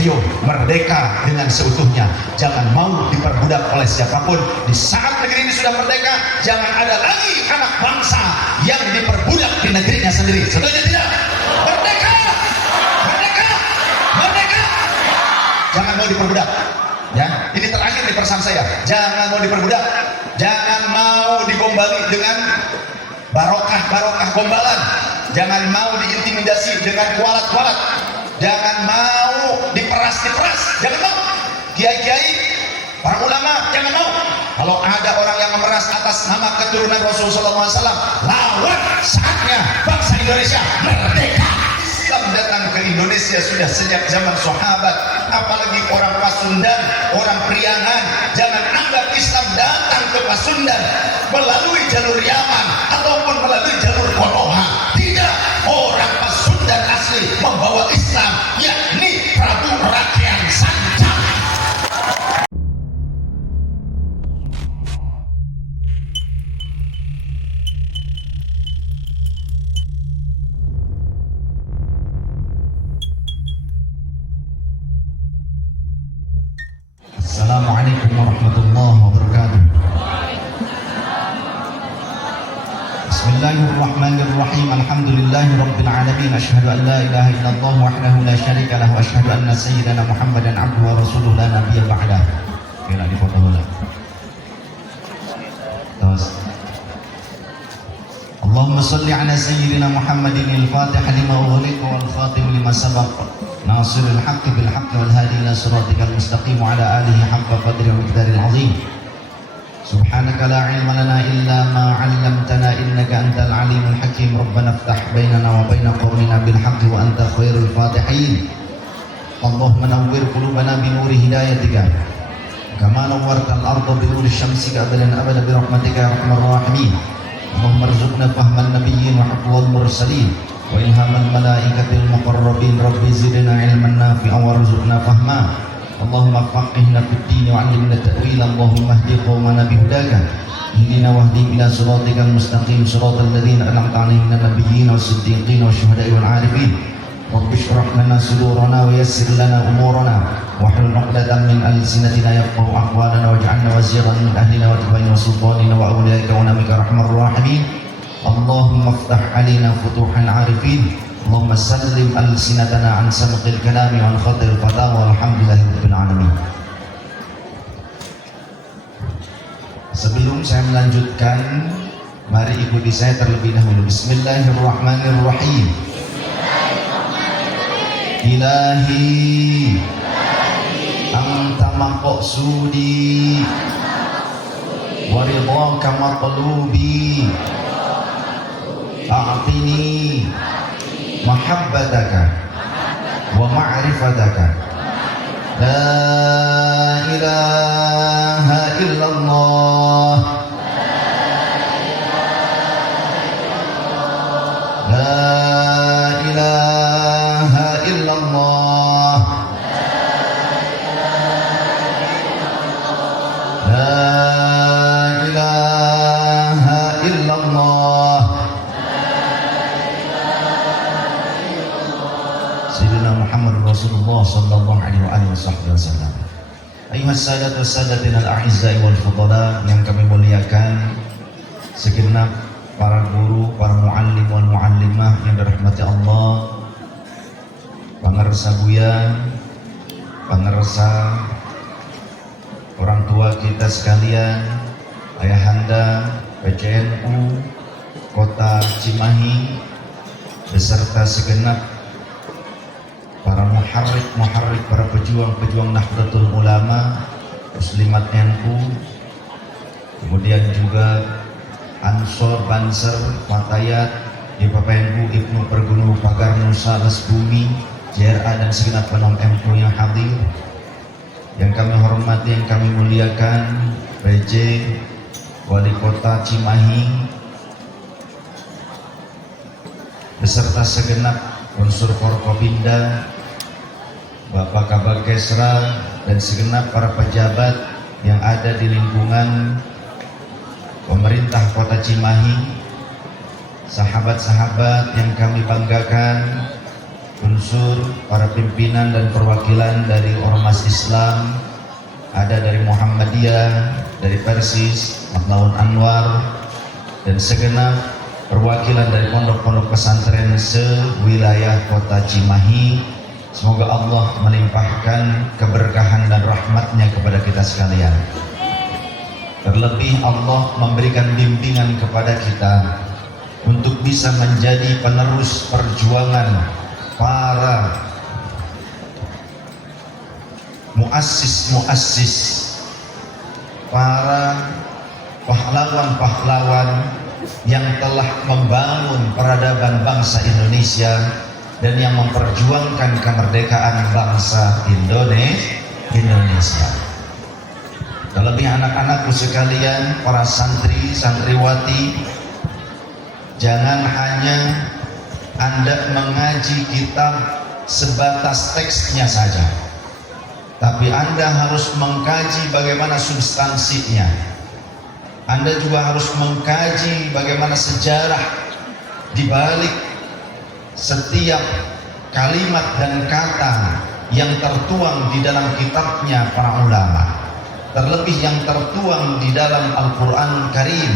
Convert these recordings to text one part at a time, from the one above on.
Ayo merdeka dengan seutuhnya, jangan mau diperbudak oleh siapapun. Di saat negeri ini sudah merdeka, jangan ada lagi anak bangsa yang diperbudak di negerinya sendiri. Setuju tidak? Merdeka, merdeka, merdeka. Jangan mau diperbudak. Ya, ini terakhir nih pesan saya. Jangan mau diperbudak, jangan mau digombali dengan barokah gombalan, jangan mau diintimidasi dengan kualat-kualat, jangan mau diperas, jangan mau. Kiai-kiai, para ulama, jangan mau. Kalau ada orang yang memeras atas nama keturunan Rasulullah SAW, lawan. Saatnya bangsa Indonesia merdeka. Islam datang ke Indonesia sudah sejak zaman sahabat, apalagi orang Pasundan, orang Priangan. Jangan anggap Islam datang ke Pasundan melalui jalur Yaman ataupun melalui jalur Konoha. Tidak, orang Pasundan asli membawa Islam, yakni Prabu Rakyat Sancang. Assalamualaikum warahmatullahi wabarakatuh. Bismillahirrahmanirrahim. Alhamdulillahi rabbil alamin. Asyhadu an la ilaha illallah wahdahu la syarika lahu wa asyhadu anna sayyidana Muhammadan abduhu wa rasuluhu la nabiyya ba'dah. Kira di foto dulu. Terus. Allahumma shalli ala sayyidina Muhammadin al-Fatih lima ughliqa wal khatim lima sabaq. Nasirul haqqi bil haqqi wal hadi ila siratikal mustaqim wa ala alihi haqqa qadri wa miqdaril azim. Subhanaka la ilma lana illa ma 'allamtana innaka antal alimul hakim. Rabbana iftah bainana wa baina qawmina bil haqqi wa anta khairul fatihin. Allahumma nawwir qulubana bi nuri hidayatika kama nawwartal arda bi nuri syamsika abadan abada bi rahmatika ya arhamar rahimin. Allahumma arzuqna fahman nabiyyin wa hifdzal mursalin wa ilhamal malaikatil muqarrabin. Rabbi zidna ilman nafi'an warzuqna fahma. Allahumma faqihna fid din wa 'allimna ta'wil. Allahumma hdi qaumana bihudaka ihdina wahdi ila siratikal mustaqim siratal ladzina an'amta 'alaihim minan nabiyyin was-siddiqin wasyuhada'i wal 'arifin. Rabbi shrah lana sudurana wa yassir lana umurana wahlul 'uqdatam min alsinatina yafqahu aqwalana waj'alna waziran min ahlina wa tabayyana sultanina wa awliyaika wa namika arhamar rahimin. Allahumma iftah 'alaina futuhal 'arifin. Allahumma sallim alsinatana an samqil kalami wa an khatir fatawa. Alhamdulillahi rabbil alamin. Sebelum saya melanjutkan, mari ikuti saya terlebih dahulu. Bismillahirrahmanirrahim. Ilahi anta maqsudi wa ridhaka matlubi a'tini mahabbataka wa ma'rifataka. La ilaha illallah, la ilaha illallah, la ilaha illallah. Sayyidina Muhammad Rasulullah sallallahu alaihi wasallam. Ayuhas sadat wa sadatin al-a'izzai wal fudala, yang kami muliakan segenap para guru, para muallim wal muallimah yang dirahmati Allah, pangersa buya, pangersa orang tua kita sekalian, ayahanda PCNU Kota Cimahi beserta segenap para muharrik, para pejuang Nahdlatul Ulama, Muslimat NU, kemudian juga Ansor, Banser, Fatayat, YPPNU, Ibnu Pergunu, Pagar Nusa, Les Bumi, JRA dan segenap penom MU yang hadir, yang kami hormati, yang kami muliakan, PJ, Wali Kota Cimahi, beserta segenap unsur Forkopimda, Bapak Kabag Kesra dan segenap para pejabat yang ada di lingkungan pemerintah Kota Cimahi, sahabat-sahabat yang kami banggakan, unsur para pimpinan dan perwakilan dari Ormas Islam, ada dari Muhammadiyah, dari Persis, Matlaun Anwar, dan segenap perwakilan dari pondok-pondok pesantren sewilayah kota Cimahi. Semoga Allah melimpahkan keberkahan dan rahmatnya kepada kita sekalian. Terlebih Allah memberikan bimbingan kepada kita untuk bisa menjadi penerus perjuangan para muassis, para pahlawan-pahlawan yang telah membangun peradaban bangsa Indonesia dan yang memperjuangkan kemerdekaan bangsa Indonesia. Terlebih anak-anakku sekalian, para santri, santriwati, jangan hanya Anda mengaji kitab sebatas teksnya saja, tapi Anda harus mengkaji bagaimana substansinya. Anda juga harus mengkaji bagaimana sejarah di balik setiap kalimat dan kata yang tertuang di dalam kitabnya para ulama, terlebih yang tertuang di dalam Al-Quran Karim,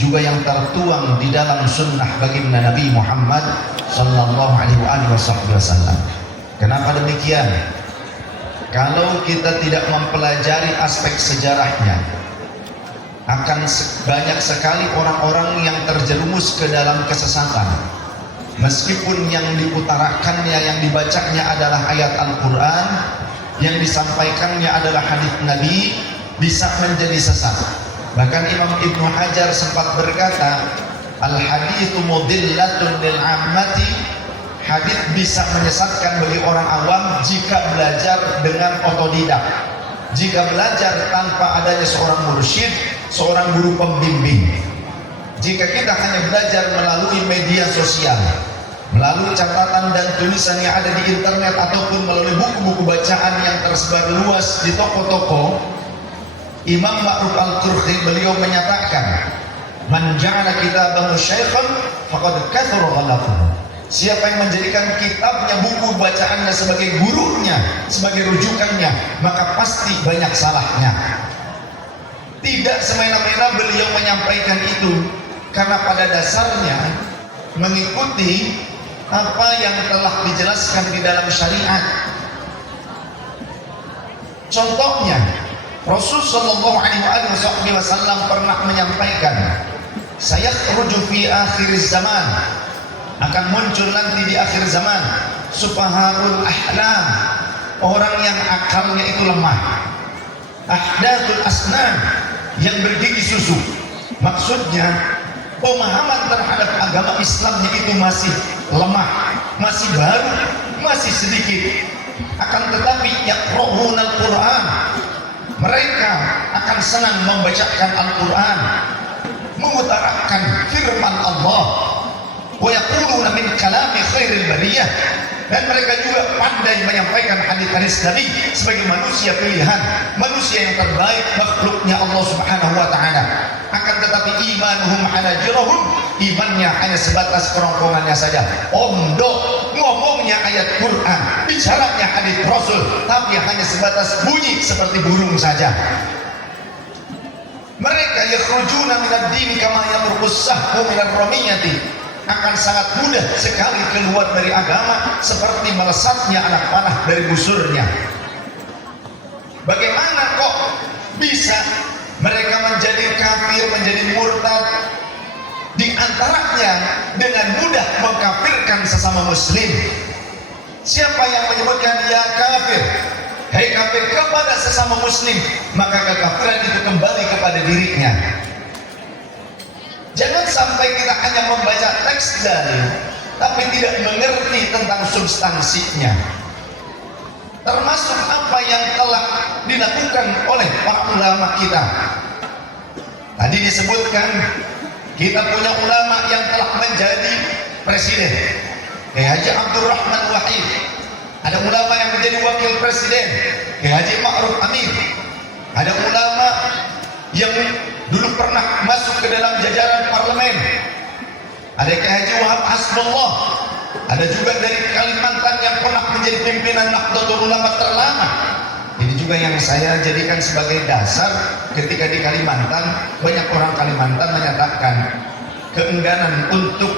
juga yang tertuang di dalam sunnah baginda Nabi Muhammad sallallahu alaihi wasallam. Kenapa demikian? Kalau kita tidak mempelajari aspek sejarahnya, akan banyak sekali orang-orang yang terjerumus ke dalam kesesatan. Meskipun yang diutarakannya, yang dibacanya adalah ayat Al-Quran, yang disampaikannya adalah hadis Nabi, bisa menjadi sesat. Bahkan Imam Ibnu Hajar sempat berkata, al-hadithu mudillatun lil ammati, hadis bisa menyesatkan bagi orang awam jika belajar dengan otodidak, jika belajar tanpa adanya seorang mursyid, seorang guru pembimbing. Jika kita hanya belajar melalui media sosial, melalui catatan dan tulisan yang ada di internet, ataupun melalui buku-buku bacaan yang tersebar luas di toko-toko, Imam Ma'ruf Al-Qurhi beliau menyatakan, man ja'ala kitabahu syaikhan faqad kathura ghalatuhu. Siapa yang menjadikan kitabnya, buku bacaannya sebagai gurunya, sebagai rujukannya, maka pasti banyak salahnya. Tidak semena-mena beliau menyampaikan itu, karena pada dasarnya mengikuti apa yang telah dijelaskan di dalam syariat. Contohnya, Rasul sallallahu alaihi wasallam pernah menyampaikan, sayakhruju fi akhir zaman, akan muncul nanti di akhir zaman, sufahaul ahlam, orang yang akalnya itu lemah, ahdathul asnan, yang bergigi susu. Maksudnya pemahaman terhadap agama Islamnya itu masih lemah, masih baru, masih sedikit. Akan tetapi yaqra'unal Quran, mereka akan senang membacakan Al-Quran, mengutarakan firman Allah, wa yaquluna min kalami khairil bariyah, dan mereka juga pandai menyampaikan hadis-hadis Nabi sebagai manusia pilihan, manusia yang terbaik makhluknya Allah Subhanahu wa taala. Akan tetapi imanuhum hanajirahum, imannya hanya sebatas kerongkongannya saja. Omdo, ngomongnya ayat Quran, bicaranya hadis Rasul, tapi hanya sebatas bunyi seperti burung saja. Mereka yakhrujuna minad din kama yamruqus sahmu minar ramiyati, akan sangat mudah sekali keluar dari agama seperti melesatnya anak panah dari busurnya. Bagaimana kok bisa mereka menjadi kafir, menjadi murtad? Di antaranya dengan mudah mengkafirkan sesama muslim. Siapa yang menyebutkan ya kafir, hei kafir kepada sesama muslim, maka kekafiran itu kembali kepada dirinya. Jangan sampai kita hanya membaca teks dalil tapi tidak mengerti tentang substansinya, termasuk apa yang telah dilakukan oleh para ulama kita. Tadi disebutkan kita punya ulama yang telah menjadi presiden, kayak Haji Abdurrahman Wahid. Ada ulama yang menjadi wakil presiden, kayak Haji Ma'ruf Amin. Ada ulama yang dulu pernah masuk ke dalam jajaran parlemen, ada Haji Wahab Hasbullah. Ada juga dari Kalimantan yang pernah menjadi pimpinan Nahdlatul Ulama terlama. Ini juga yang saya jadikan sebagai dasar ketika di Kalimantan, banyak orang Kalimantan menyatakan keengganan untuk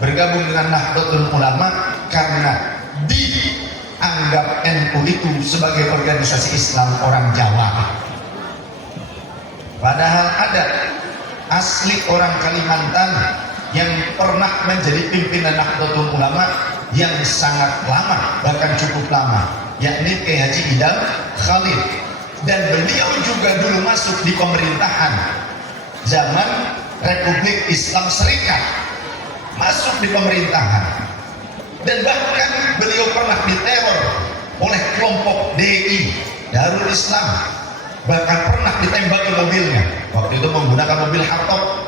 bergabung dengan Nahdlatul Ulama karena dianggap NU itu sebagai organisasi Islam orang Jawa. Padahal ada asli orang Kalimantan yang pernah menjadi pimpinan Nahdlatul Ulama yang sangat lama, bahkan cukup lama, yakni Kiai Haji Idam Khalid. Dan beliau juga dulu masuk di pemerintahan zaman Republik Islam Serikat, masuk di pemerintahan, dan bahkan beliau pernah diteror oleh kelompok DI Darul Islam, bahkan pernah ditembaki mobilnya, waktu itu menggunakan mobil hardtop.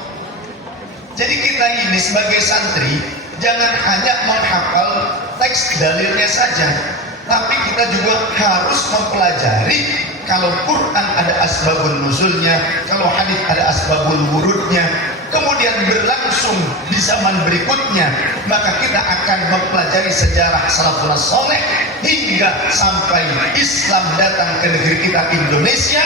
Jadi kita ini sebagai santri jangan hanya menghafal teks dalilnya saja, tapi kita juga harus mempelajari kalau Quran ada asbabun nuzulnya, kalau hadis ada asbabul wurudnya, kemudian berlangsung di zaman berikutnya, maka kita akan mempelajari sejarah salafus saleh hingga sampai Islam datang ke negeri kita Indonesia.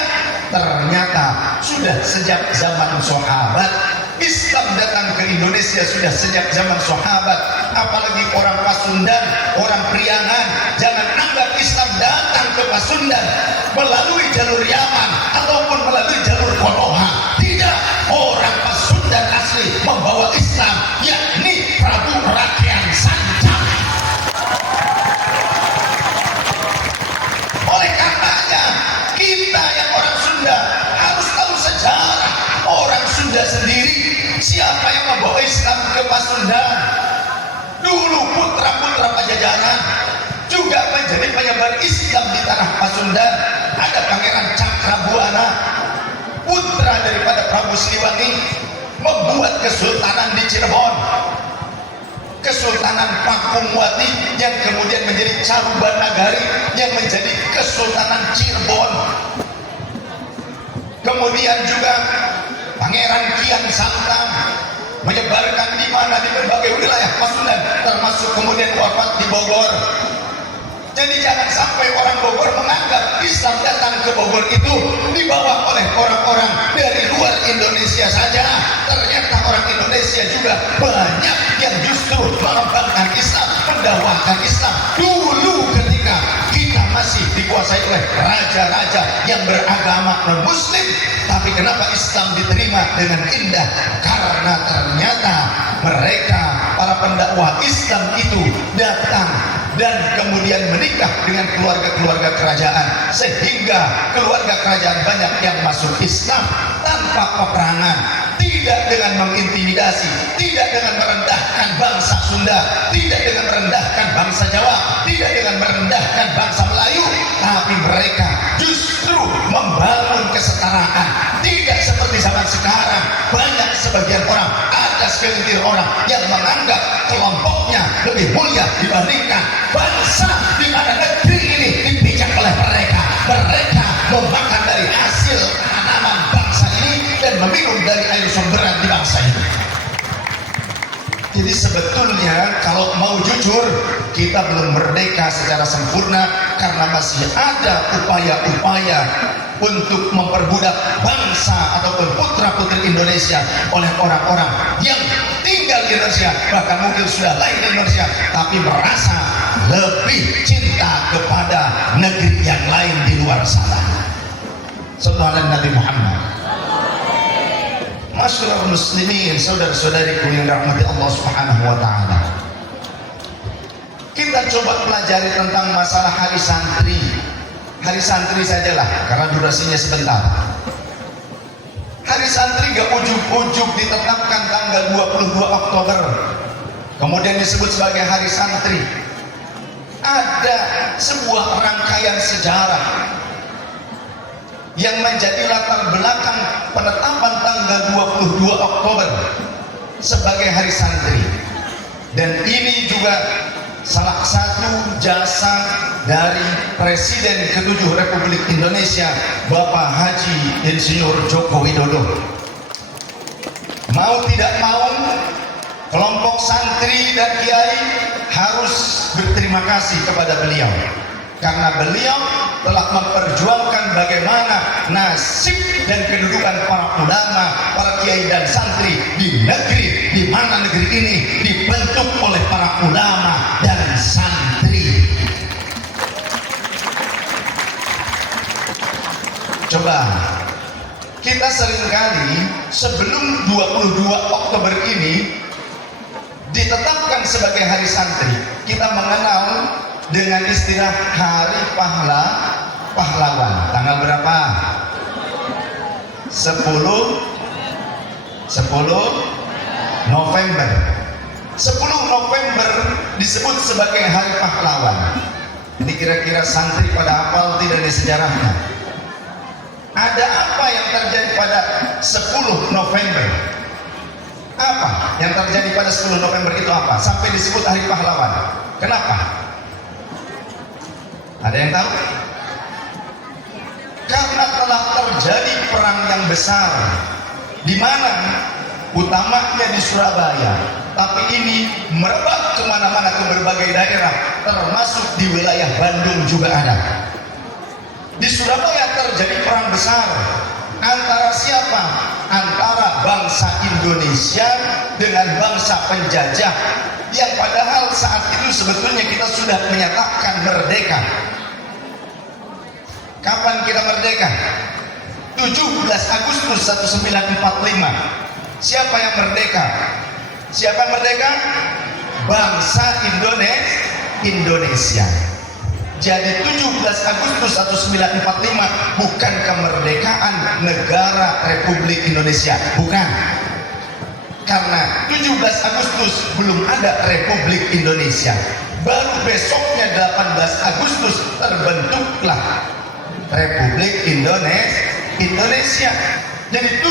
Ternyata sudah sejak zaman sahabat. Islam datang ke Indonesia sudah sejak zaman sahabat. Apalagi orang Pasundan, orang Priangan, jangan anggap Islam datang ke Pasundan melalui jalur Yaman ataupun melalui jalur Konoha. Tidak, orang Pasundan asli membawa Islam, yakni Prabu Rakyat Sanjang. Oleh karenanya kita yang orang Sunda harus tahu sejarah orang Sunda sendiri. Siapa yang membawa Islam ke Pasundan? Dulu putra-putra Pajajaran juga menjadi penyebar Islam di tanah Pasundan. Ada Pangeran Cakrabuana, putra daripada Prabu Siliwangi, membuat kesultanan di Cirebon, Kesultanan Pakumwati yang kemudian menjadi Caruban Nagari yang menjadi Kesultanan Cirebon. Kemudian juga Pangeran Kian Santang menyebarkan di mana, di berbagai wilayah Pasundan, termasuk kemudian wafat di Bogor. Jadi jangan sampai orang Bogor menganggap Islam datang ke Bogor itu dibawa oleh orang-orang dari luar Indonesia saja. Ternyata orang Indonesia juga banyak yang justru mengembangkan Islam, mendakwakan Islam. Dulu ketika kita masih dikuasai oleh raja-raja yang beragama non-muslim, tapi kenapa Islam diterima dengan indah? Karena ternyata mereka, para pendakwah Islam itu datang dan kemudian menikah dengan keluarga-keluarga kerajaan, sehingga keluarga kerajaan banyak yang masuk Islam tanpa peperangan, tidak dengan mengintimidasi, tidak dengan merendahkan bangsa Sunda, tidak dengan merendahkan bangsa Jawa, tidak dengan merendahkan bangsa Melayu, tapi mereka justru membangun kesetaraan. Tidak seperti zaman sekarang, banyak sebagian orang, ada segelintir orang yang menganggap kelompoknya lebih mulia dibandingkan bangsa di mana negeri ini dipijak oleh mereka. Mereka memakan dari hasil tanaman bangsa ini dan meminum dari air sumberan di bangsa ini. Jadi sebetulnya kalau mau jujur, kita belum merdeka secara sempurna karena masih ada upaya-upaya untuk memperbudak bangsa ataupun putra-putri Indonesia oleh orang-orang yang tinggal di Indonesia, bahkan mungkin sudah lahir di Indonesia, tapi merasa lebih cinta kepada negeri yang lain di luar sana. Sallallahu alaihi Nabi Muhammad. Masyaallah muslimin, saudara-saudariku yang dirahmati Allah Subhanahu wa taala. Kita coba pelajari tentang masalah hari santri. Hari santri sajalah karena durasinya sebentar. Hari santri gak ujuk-ujuk ditetapkan tanggal 22 Oktober, kemudian disebut sebagai hari santri. Ada sebuah rangkaian sejarah yang menjadi latar belakang penetapan tanggal 22 Oktober sebagai hari santri. Dan ini juga salah satu jasa dari Presiden ke-7 Republik Indonesia, Bapak Haji Insinyur Joko Widodo. Mau tidak mau, Kelompok santri dan kiai harus berterima kasih kepada beliau karena beliau telah memperjuangkan bagaimana nasib dan kedudukan para ulama, para kiai dan santri di negeri di mana negeri ini dibentuk oleh para ulama dan santri. Coba kita seringkali sebelum 22 Oktober ini ditetapkan sebagai hari santri, kita mengenal dengan istilah Hari Pahlawan. Tanggal berapa? 10 November. 10 November disebut sebagai Hari Pahlawan. Ini kira-kira santri pada hafal tidak di sejarahnya? Ada apa yang terjadi pada 10 November? Apa yang terjadi pada 10 November itu apa? Sampai disebut Hari Pahlawan. Kenapa? Ada yang tahu? Karena telah terjadi perang yang besar, di mana utamanya di Surabaya, tapi ini merebak kemana-mana ke berbagai daerah, termasuk di wilayah Bandung juga ada. Di Surabaya terjadi perang besar antara siapa? Antara bangsa Indonesia dengan bangsa penjajah, yang padahal saat itu sebetulnya kita sudah menyatakan merdeka. Kapan kita merdeka? 17 Agustus 1945. Siapa yang merdeka? Siapa yang merdeka? Bangsa Indonesia. Jadi 17 Agustus 1945 bukan kemerdekaan negara Republik Indonesia, bukan. Karena 17 Agustus belum ada Republik Indonesia. Baru besoknya 18 Agustus terbentuklah Republik Indonesia. Jadi 17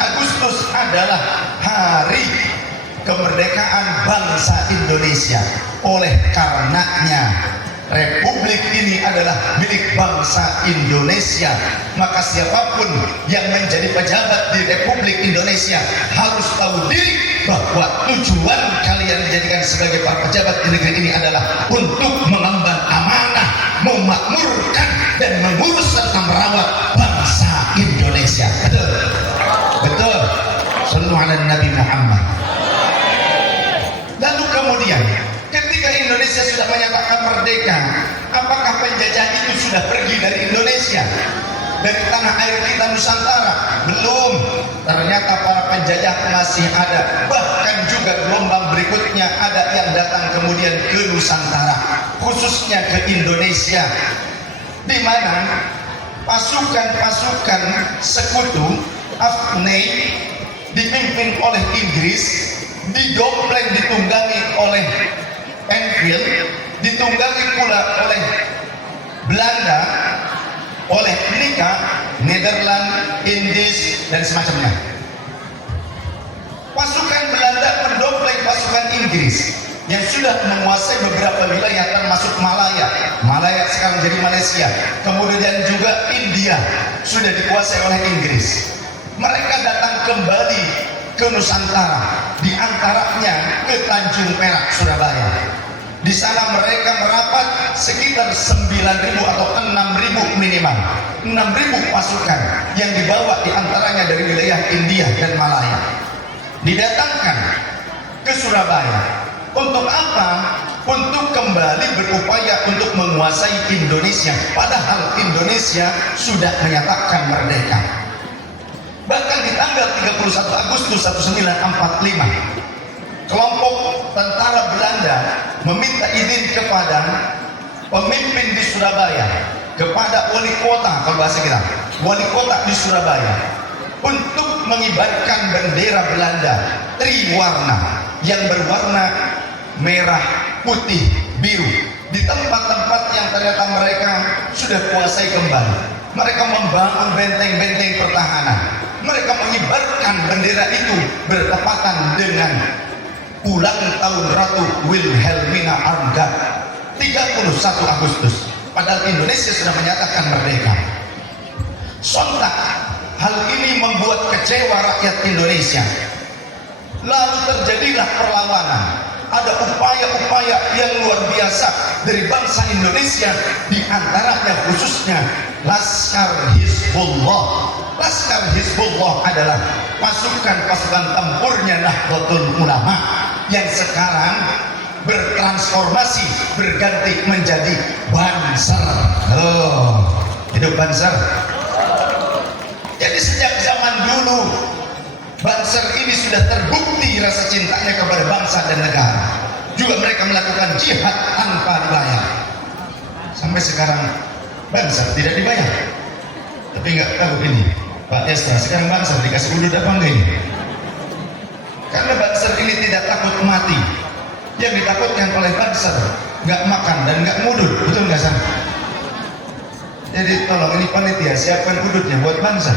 Agustus adalah hari kemerdekaan bangsa Indonesia. Oleh karenanya Republik ini adalah milik bangsa Indonesia. Maka siapapun yang menjadi pejabat di Republik Indonesia harus tahu diri bahwa tujuan kalian dijadikan sebagai para pejabat di negeri ini adalah untuk mengemban amanah, memakmurkan dan mengurus serta merawat bangsa Indonesia. Betul? Betul. Sallu ala Nabi Muhammad. Lalu kemudian ketika Indonesia sudah menyatakan merdeka, apakah penjajah itu sudah pergi dari Indonesia, dari tanah air kita Nusantara? Belum. Ternyata para penjajah masih ada. Bahkan juga gelombang berikutnya ada yang datang kemudian ke Nusantara, khususnya ke Indonesia, di mana pasukan-pasukan sekutu Afnei dipimpin oleh Inggris, didompleng ditunggangi oleh Enfield, ditunggangi pula oleh Belanda, oleh Nika, Nederland, Inggris dan semacamnya. Pasukan Belanda mendompleng pasukan Inggris yang sudah menguasai beberapa wilayah termasuk Malaya. Malaya sekarang jadi Malaysia. Kemudian juga India sudah dikuasai oleh Inggris. Mereka datang kembali ke Nusantara, di antaranya ke Tanjung Perak, Surabaya. Di sana mereka merapat sekitar 9.000 atau 6.000 minimal, 6.000 pasukan yang dibawa di antaranya dari wilayah India dan Malaya. Didatangkan ke Surabaya. Untuk apa? Untuk kembali berupaya untuk menguasai Indonesia, padahal Indonesia sudah menyatakan merdeka. Bahkan di tanggal 31 Agustus 1945, kelompok tentara Belanda meminta izin kepada pemimpin di Surabaya, kepada wali kota, kalau bahasa kita, wali kota di Surabaya, untuk mengibarkan bendera Belanda triwarna yang berwarna merah, putih, biru di tempat-tempat yang ternyata mereka sudah kuasai kembali. Mereka membangun benteng-benteng pertahanan. Mereka mengibarkan bendera itu bertepatan dengan ulang tahun Ratu Wilhelmina Armgard 31 Agustus. Padahal Indonesia sudah menyatakan merdeka. Sontak hal ini membuat kecewa rakyat Indonesia. Lalu terjadilah perlawanan. Ada upaya-upaya yang luar biasa dari bangsa Indonesia, di antaranya khususnya Laskar Hizbullah. Laskar Hizbullah adalah pasukan tempurnya Nahdlatul Ulama yang sekarang bertransformasi, berganti menjadi Banser. Oh, hidup Banser. Jadi sejak zaman dulu Banser ini sudah terbukti rasa cintanya kepada bangsa dan negara. Juga mereka melakukan jihad tanpa dibayar. Sampai sekarang Banser tidak dibayar. Tapi nggak tahu ini Pak Estra, sekarang Banser dikasih udut apa enggak ini? Karena Banser ini tidak takut mati. Yang ditakutkan oleh Banser nggak makan dan nggak ngudut, betul nggak San? Jadi tolong ini panitia siapkan udutnya buat Banser.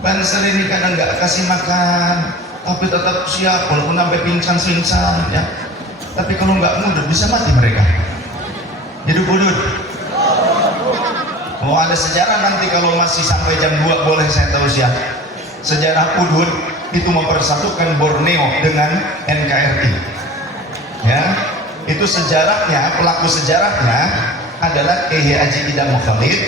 Banser ini kadang nggak kasih makan, tapi tetap siap walaupun sampai pingsan ya. Tapi kalau nggak ngudut bisa mati mereka. Hidup udut. Oh, ada sejarah nanti kalau masih sampai jam 2 boleh saya tahu siap. Sejarah udut itu mempersatukan Borneo dengan NKRI. Ya, itu sejarahnya, pelaku sejarahnya adalah Kiai Haji Idam Khalid,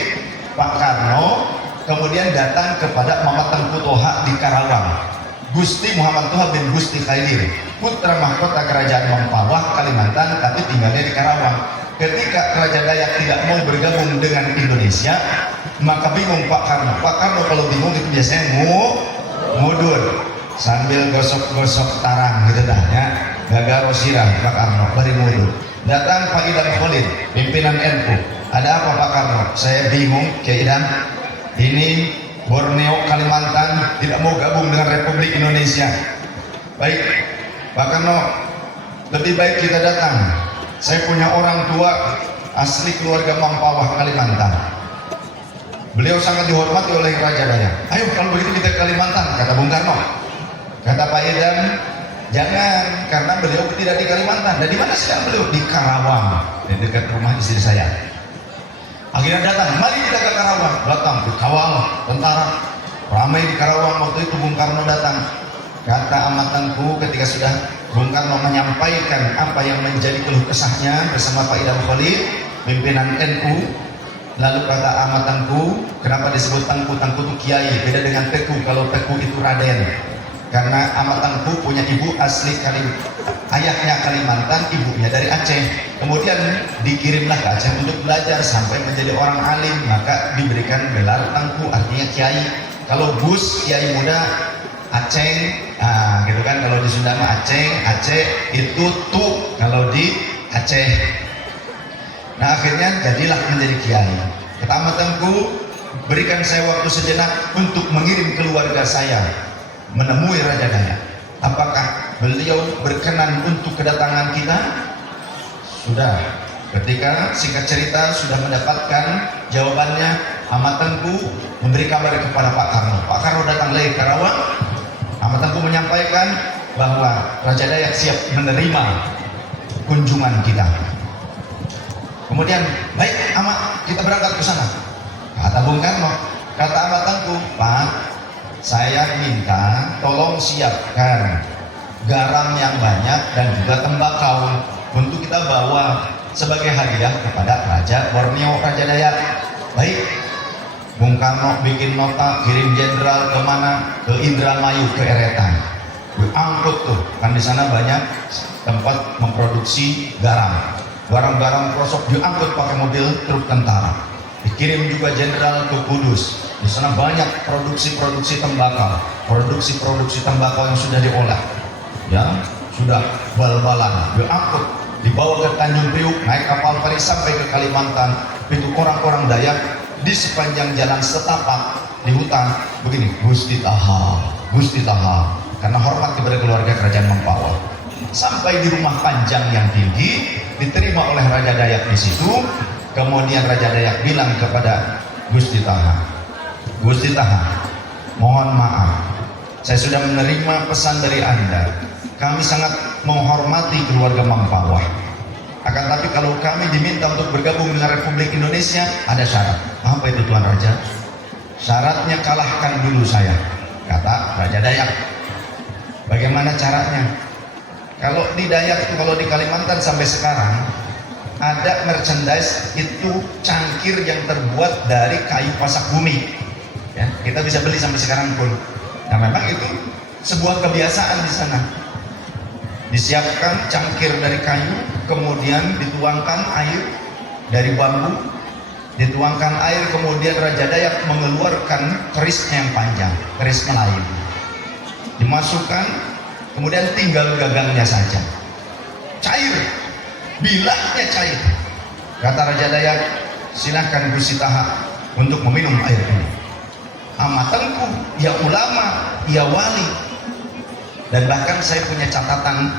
Pak Karno, kemudian datang kepada Mamat Tengku Toha di Karawang. Gusti Muhammad Toha bin Gusti Khailir, putra mahkota Kerajaan Mempawah, Kalimantan, tapi tinggalnya di Karawang. Ketika Raja Dayak tidak mau bergabung dengan Indonesia, maka bingung Pak Karno. Pak Karno kalau bingung itu biasanya ngudur sambil gosok-gosok tarang gitu dah ya. Gagaro sirah Pak Karno, bari ngudur. Datang Pak Idam Khalid, pimpinan NU. Ada apa Pak Karno? Saya bingung, Kiai Idam. Ini Borneo, Kalimantan tidak mau gabung dengan Republik Indonesia. Baik, Pak Karno, lebih baik kita datang. Saya punya orang tua asli keluarga Mempawah, Kalimantan. Beliau sangat dihormati oleh Raja Dayak. Ayo kalau begitu kita ke Kalimantan, kata Bung Karno. Kata Pak Idam, jangan, karena beliau tidak di Kalimantan. Dan di mana sekarang beliau? Di Karawang, di dekat rumah istri saya. Akhirnya datang, mari kita ke Karawang. Datang ke Karawang, tentara ramai di Karawang. Waktu itu Bung Karno datang. Kata amatanku ketika sudah Bung Karno menyampaikan apa yang menjadi keluh kesahnya bersama Pak Idam Khalid, pimpinan NU. Lalu kata amatanku, kenapa disebut Tengku? Tengku itu kiai, beda dengan Teku. Kalau Teku itu Raden. Karena amatanku punya ibu asli ayahnya Kalimantan, ibunya dari Aceh. Kemudian dikirimlah ke Aceh untuk belajar sampai menjadi orang alim, maka diberikan gelar Tengku, artinya kiai. Kalau Gus, kiai muda Aceh, nah, gitu kan. Kalau di Sunda mah Aceh itu tuh kalau di Aceh. Nah akhirnya jadilah menjadi kiai. Kata amatanku, berikan saya waktu sejenak untuk mengirim keluarga saya menemui Raja Dayak. Apakah beliau berkenan untuk kedatangan kita? Sudah. Ketika singkat cerita sudah mendapatkan jawabannya, amatanku memberi kabar kepada Pak Karno. Pak Karno datang lagi ke Karawang. Amatanku menyampaikan bahwa Raja Dayak siap menerima kunjungan kita. Kemudian, baik Amat, kita berangkat ke sana. Kata Bung Karno, kata amatanku, Pak, saya minta tolong siapkan garam yang banyak dan juga tembakau untuk kita bawa sebagai hadiah kepada Raja Borneo, Raja Dayak. Baik, Bung Karno bikin nota, kirim jenderal kemana? Ke Indramayu, ke Eretan. Diangkut tuh, kan di sana banyak tempat memproduksi garam. Barang-barang prosok diangkut pakai mobil truk tentara. Dikirim juga jenderal ke Kudus. Di sana banyak produksi-produksi tembakau, produksi-produksi tembakau yang sudah diolah, ya sudah bal-balan, diangkut, dibawa ke Tanjung Priuk, naik kapal feri sampai ke Kalimantan. Itu orang-orang Dayak di sepanjang jalan setapak di hutan begini, Gusti Taha, karena hormat kepada keluarga kerajaan Mempawah. Sampai di rumah panjang yang tinggi, diterima oleh Raja Dayak di situ. Kemudian Raja Dayak bilang kepada Gusti Taha, mohon maaf, saya sudah menerima pesan dari Anda. Kami sangat menghormati keluarga Mempawah. Akan tapi kalau kami diminta untuk bergabung dengan Republik Indonesia, ada syarat. Apa itu Tuan Raja? Syaratnya kalahkan dulu saya. kata Raja Dayak. Bagaimana caranya? Kalau di Dayak itu, kalau di Kalimantan sampai sekarang ada merchandise itu cangkir yang terbuat dari kayu pasak bumi. Ya, kita bisa beli sampai sekarang pun. Nah, memang itu sebuah kebiasaan di sana. Disiapkan cangkir dari kayu, kemudian dituangkan air dari bambu, dituangkan air, kemudian Raja Dayak mengeluarkan kerisnya yang panjang, keris Melayu. Dimasukkan, kemudian tinggal gagangnya saja. Cair, bilahnya cair. Kata Raja Dayak, silahkan Gusti Taha untuk meminum air ini. Amatanku, ya ulama, ya wali. Dan bahkan saya punya catatan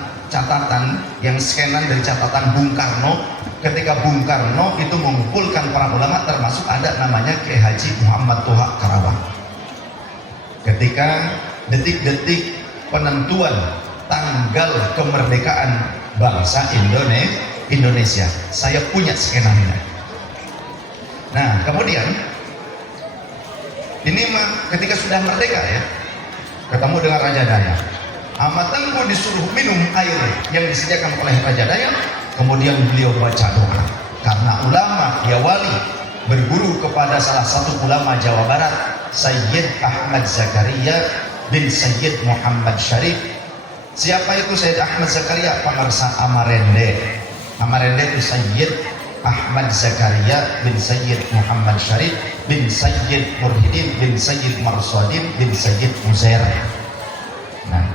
yang scanan dari catatan Bung Karno, ketika Bung Karno itu mengumpulkan para ulama, termasuk ada namanya Kiai Haji Muhammad Toha Karawang. Ketika detik-detik penentuan tanggal kemerdekaan bangsa Indonesia, saya punya skenanya. Nah, kemudian ini mah ketika sudah merdeka ya, ketemu dengan Raja Dayak. Amatanku disuruh minum air yang disediakan oleh Raja Dayak, kemudian beliau baca doa. Karena ulama, ya wali, berguru kepada salah satu ulama Jawa Barat, Sayyid Ahmad Zakaria bin Sayyid Muhammad Syarif. Siapa itu Sayyid Ahmad Zakaria? Pangarsa Amarende. Amarende itu Sayyid Ahmad Zakaria bin Sayyid Muhammad Syarif bin Sayyid Murhidin bin Sayyid Marswadin bin Sayyid Muzair. Nah,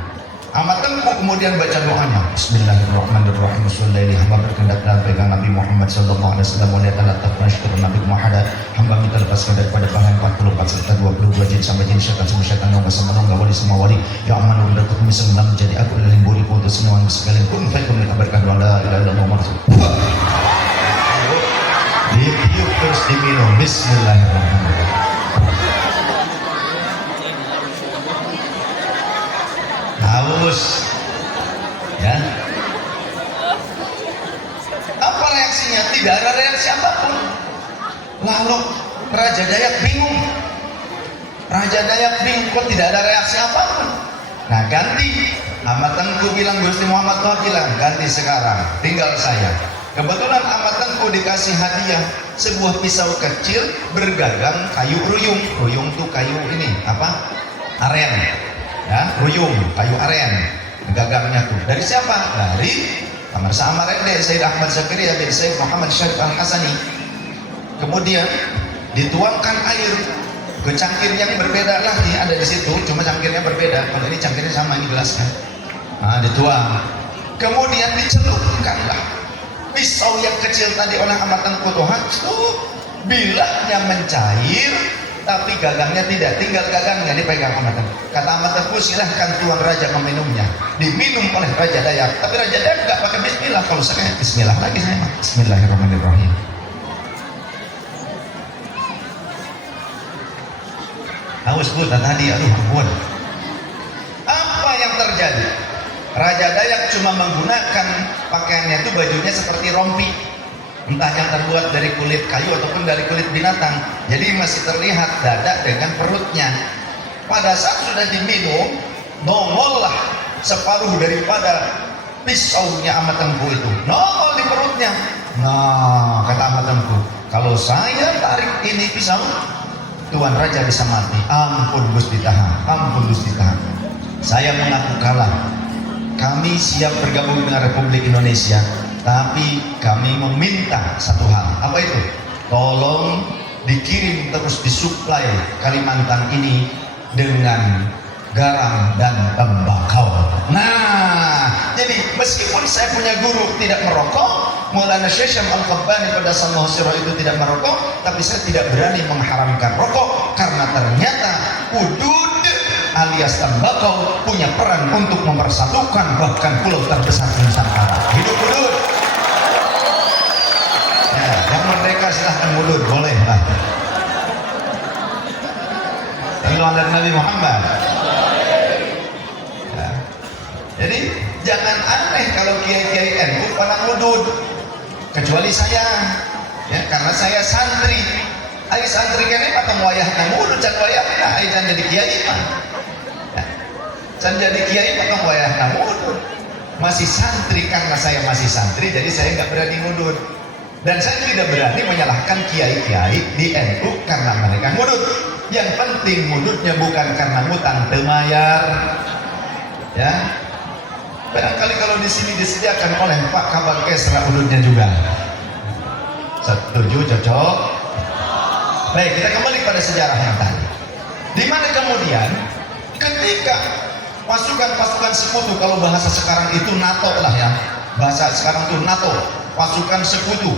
amatanku kemudian baca doanya, Bismillahirrahmanirrahim. Sallallahu hamba berkehendak dan pegang Nabi Muhammad sallallahu alaihi wasallam, wa ta'ala syukur Nabi Muhammad. Hamba minta lepaskan daripada pahala 44 serta 22 jin sampai jin syaitan semua syaitan nongga sama nongga wali semua wali. Ya aman udah ketemu senang menjadi aku dalam bodi untuk semua sekalian pun saya minta berkah doa la ilaha illallah Muhammad. Ditiup terus diminum. Bismillahirrahmanirrahim. Haus ya. Apa reaksinya? Tidak ada reaksi apapun. Lalu Raja Dayak bingung. Kok tidak ada reaksi apapun. Nah, ganti. Amatanku bilang, Gusti Muhammad Toha bilang, ganti sekarang, tinggal saya. Kebetulan amatanku dikasih hadiah sebuah pisau kecil bergagang kayu ruyung. Ruyung tuh kayu ini apa? Aren. Ya, ruyung, kayu aren, gagangnya tuh. Dari siapa? Dari Pangarsa Amarende, Sayyid Ahmad Zakaria bin Sayyid Muhammad Syarif Al-Hasani. Kemudian dituangkan air ke cangkir yang berbeda lah, ada di situ, cuma cangkirnya berbeda. Kalau ini cangkirnya sama, ini gelasnya. Nah, dituang. Kemudian dicelupkanlah pisau yang kecil tadi oleh amatanku Toha, bilahnya mencair, tapi gagangnya tidak, tinggal gagangnya dipegang amatan. Kata amatanku, silahkan tuan raja meminumnya. Diminum oleh Raja Dayak, tapi Raja Dayak nggak pakai bismillah. Kalau saya bismillah lagi saya mah. Bismillahirrahmanirrahim. Haus bu tadi, aduh ampun. Apa yang terjadi? Raja Dayak cuma menggunakan pakaiannya itu, bajunya seperti rompi, entah yang terbuat dari kulit kayu ataupun dari kulit binatang, jadi masih terlihat dada dengan perutnya. Pada saat sudah diminum, nongollah separuh daripada pisaunya amatanku itu, nongol di perutnya. Nah, kata amatanku, kalau saya tarik ini pisau, Tuan Raja bisa mati. Ampun Gusti Taha, ampun Gusti Taha. Saya mengaku kalah. Kami siap bergabung dengan Republik Indonesia, tapi kami meminta satu hal. Apa itu? Tolong dikirim terus disuplai Kalimantan ini dengan garam dan tembakau. Nah, jadi meskipun saya punya guru tidak merokok, Maulana Syekh Al-Qabbani pada Sallallahu Sirah itu tidak merokok, tapi saya tidak berani mengharamkan rokok karena ternyata udud alias tembakau punya peran untuk mempersatukan bahkan pulau terbesar Nusantara. Hidup udud. Ya, yang merdeka silahkan udud, boleh lah. Sallu ala Nabi Muhammad. Ya. Jadi jangan aneh kalau kiai-kiai NU pada udud, kecuali saya, ya, karena saya santri. Ayo santri kene patang wayah nang udud can wayah, nah ayo jadi kiai mah. Saya jadi kiai potong wayahna mundur. Masih santri, karena saya masih santri jadi saya nggak berani mundur. Dan saya tidak berani menyalahkan kiai-kiai di NU karena mereka mundur. Yang penting mundurnya bukan karena ngutang temayar. Ya. Barangkali kalau di sini disediakan oleh Pak Kabang Kesra mundurnya juga. Setuju, cocok? Baik, kita kembali pada sejarah yang tadi. Di mana kemudian ketika pasukan-pasukan sekutu, kalau bahasa sekarang itu NATO lah ya, bahasa sekarang itu NATO, pasukan sekutu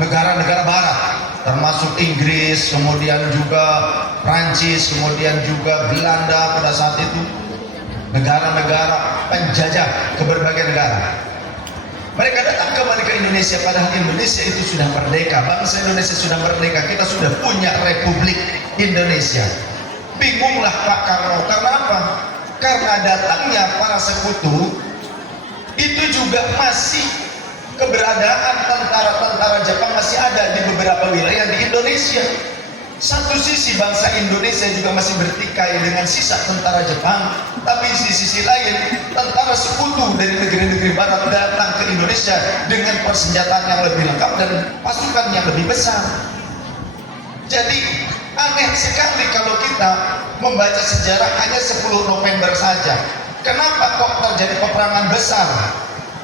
negara-negara barat, termasuk Inggris, kemudian juga Prancis, kemudian juga Belanda pada saat itu, negara-negara penjajah ke berbagai negara. Mereka datang kembali ke Indonesia, padahal Indonesia itu sudah merdeka, bangsa Indonesia sudah merdeka, kita sudah punya Republik Indonesia. Bingunglah Pak Karno, karena apa? Karena datangnya para sekutu itu juga masih keberadaan tentara-tentara Jepang masih ada di beberapa wilayah di Indonesia. Satu sisi bangsa Indonesia juga masih bertikai dengan sisa tentara Jepang, tapi di sisi lain tentara sekutu dari negeri-negeri barat datang ke Indonesia dengan persenjataan yang lebih lengkap dan pasukan yang lebih besar. Jadi aneh sekali kalau kita membaca sejarah hanya 10 November saja. Kenapa kok terjadi peperangan besar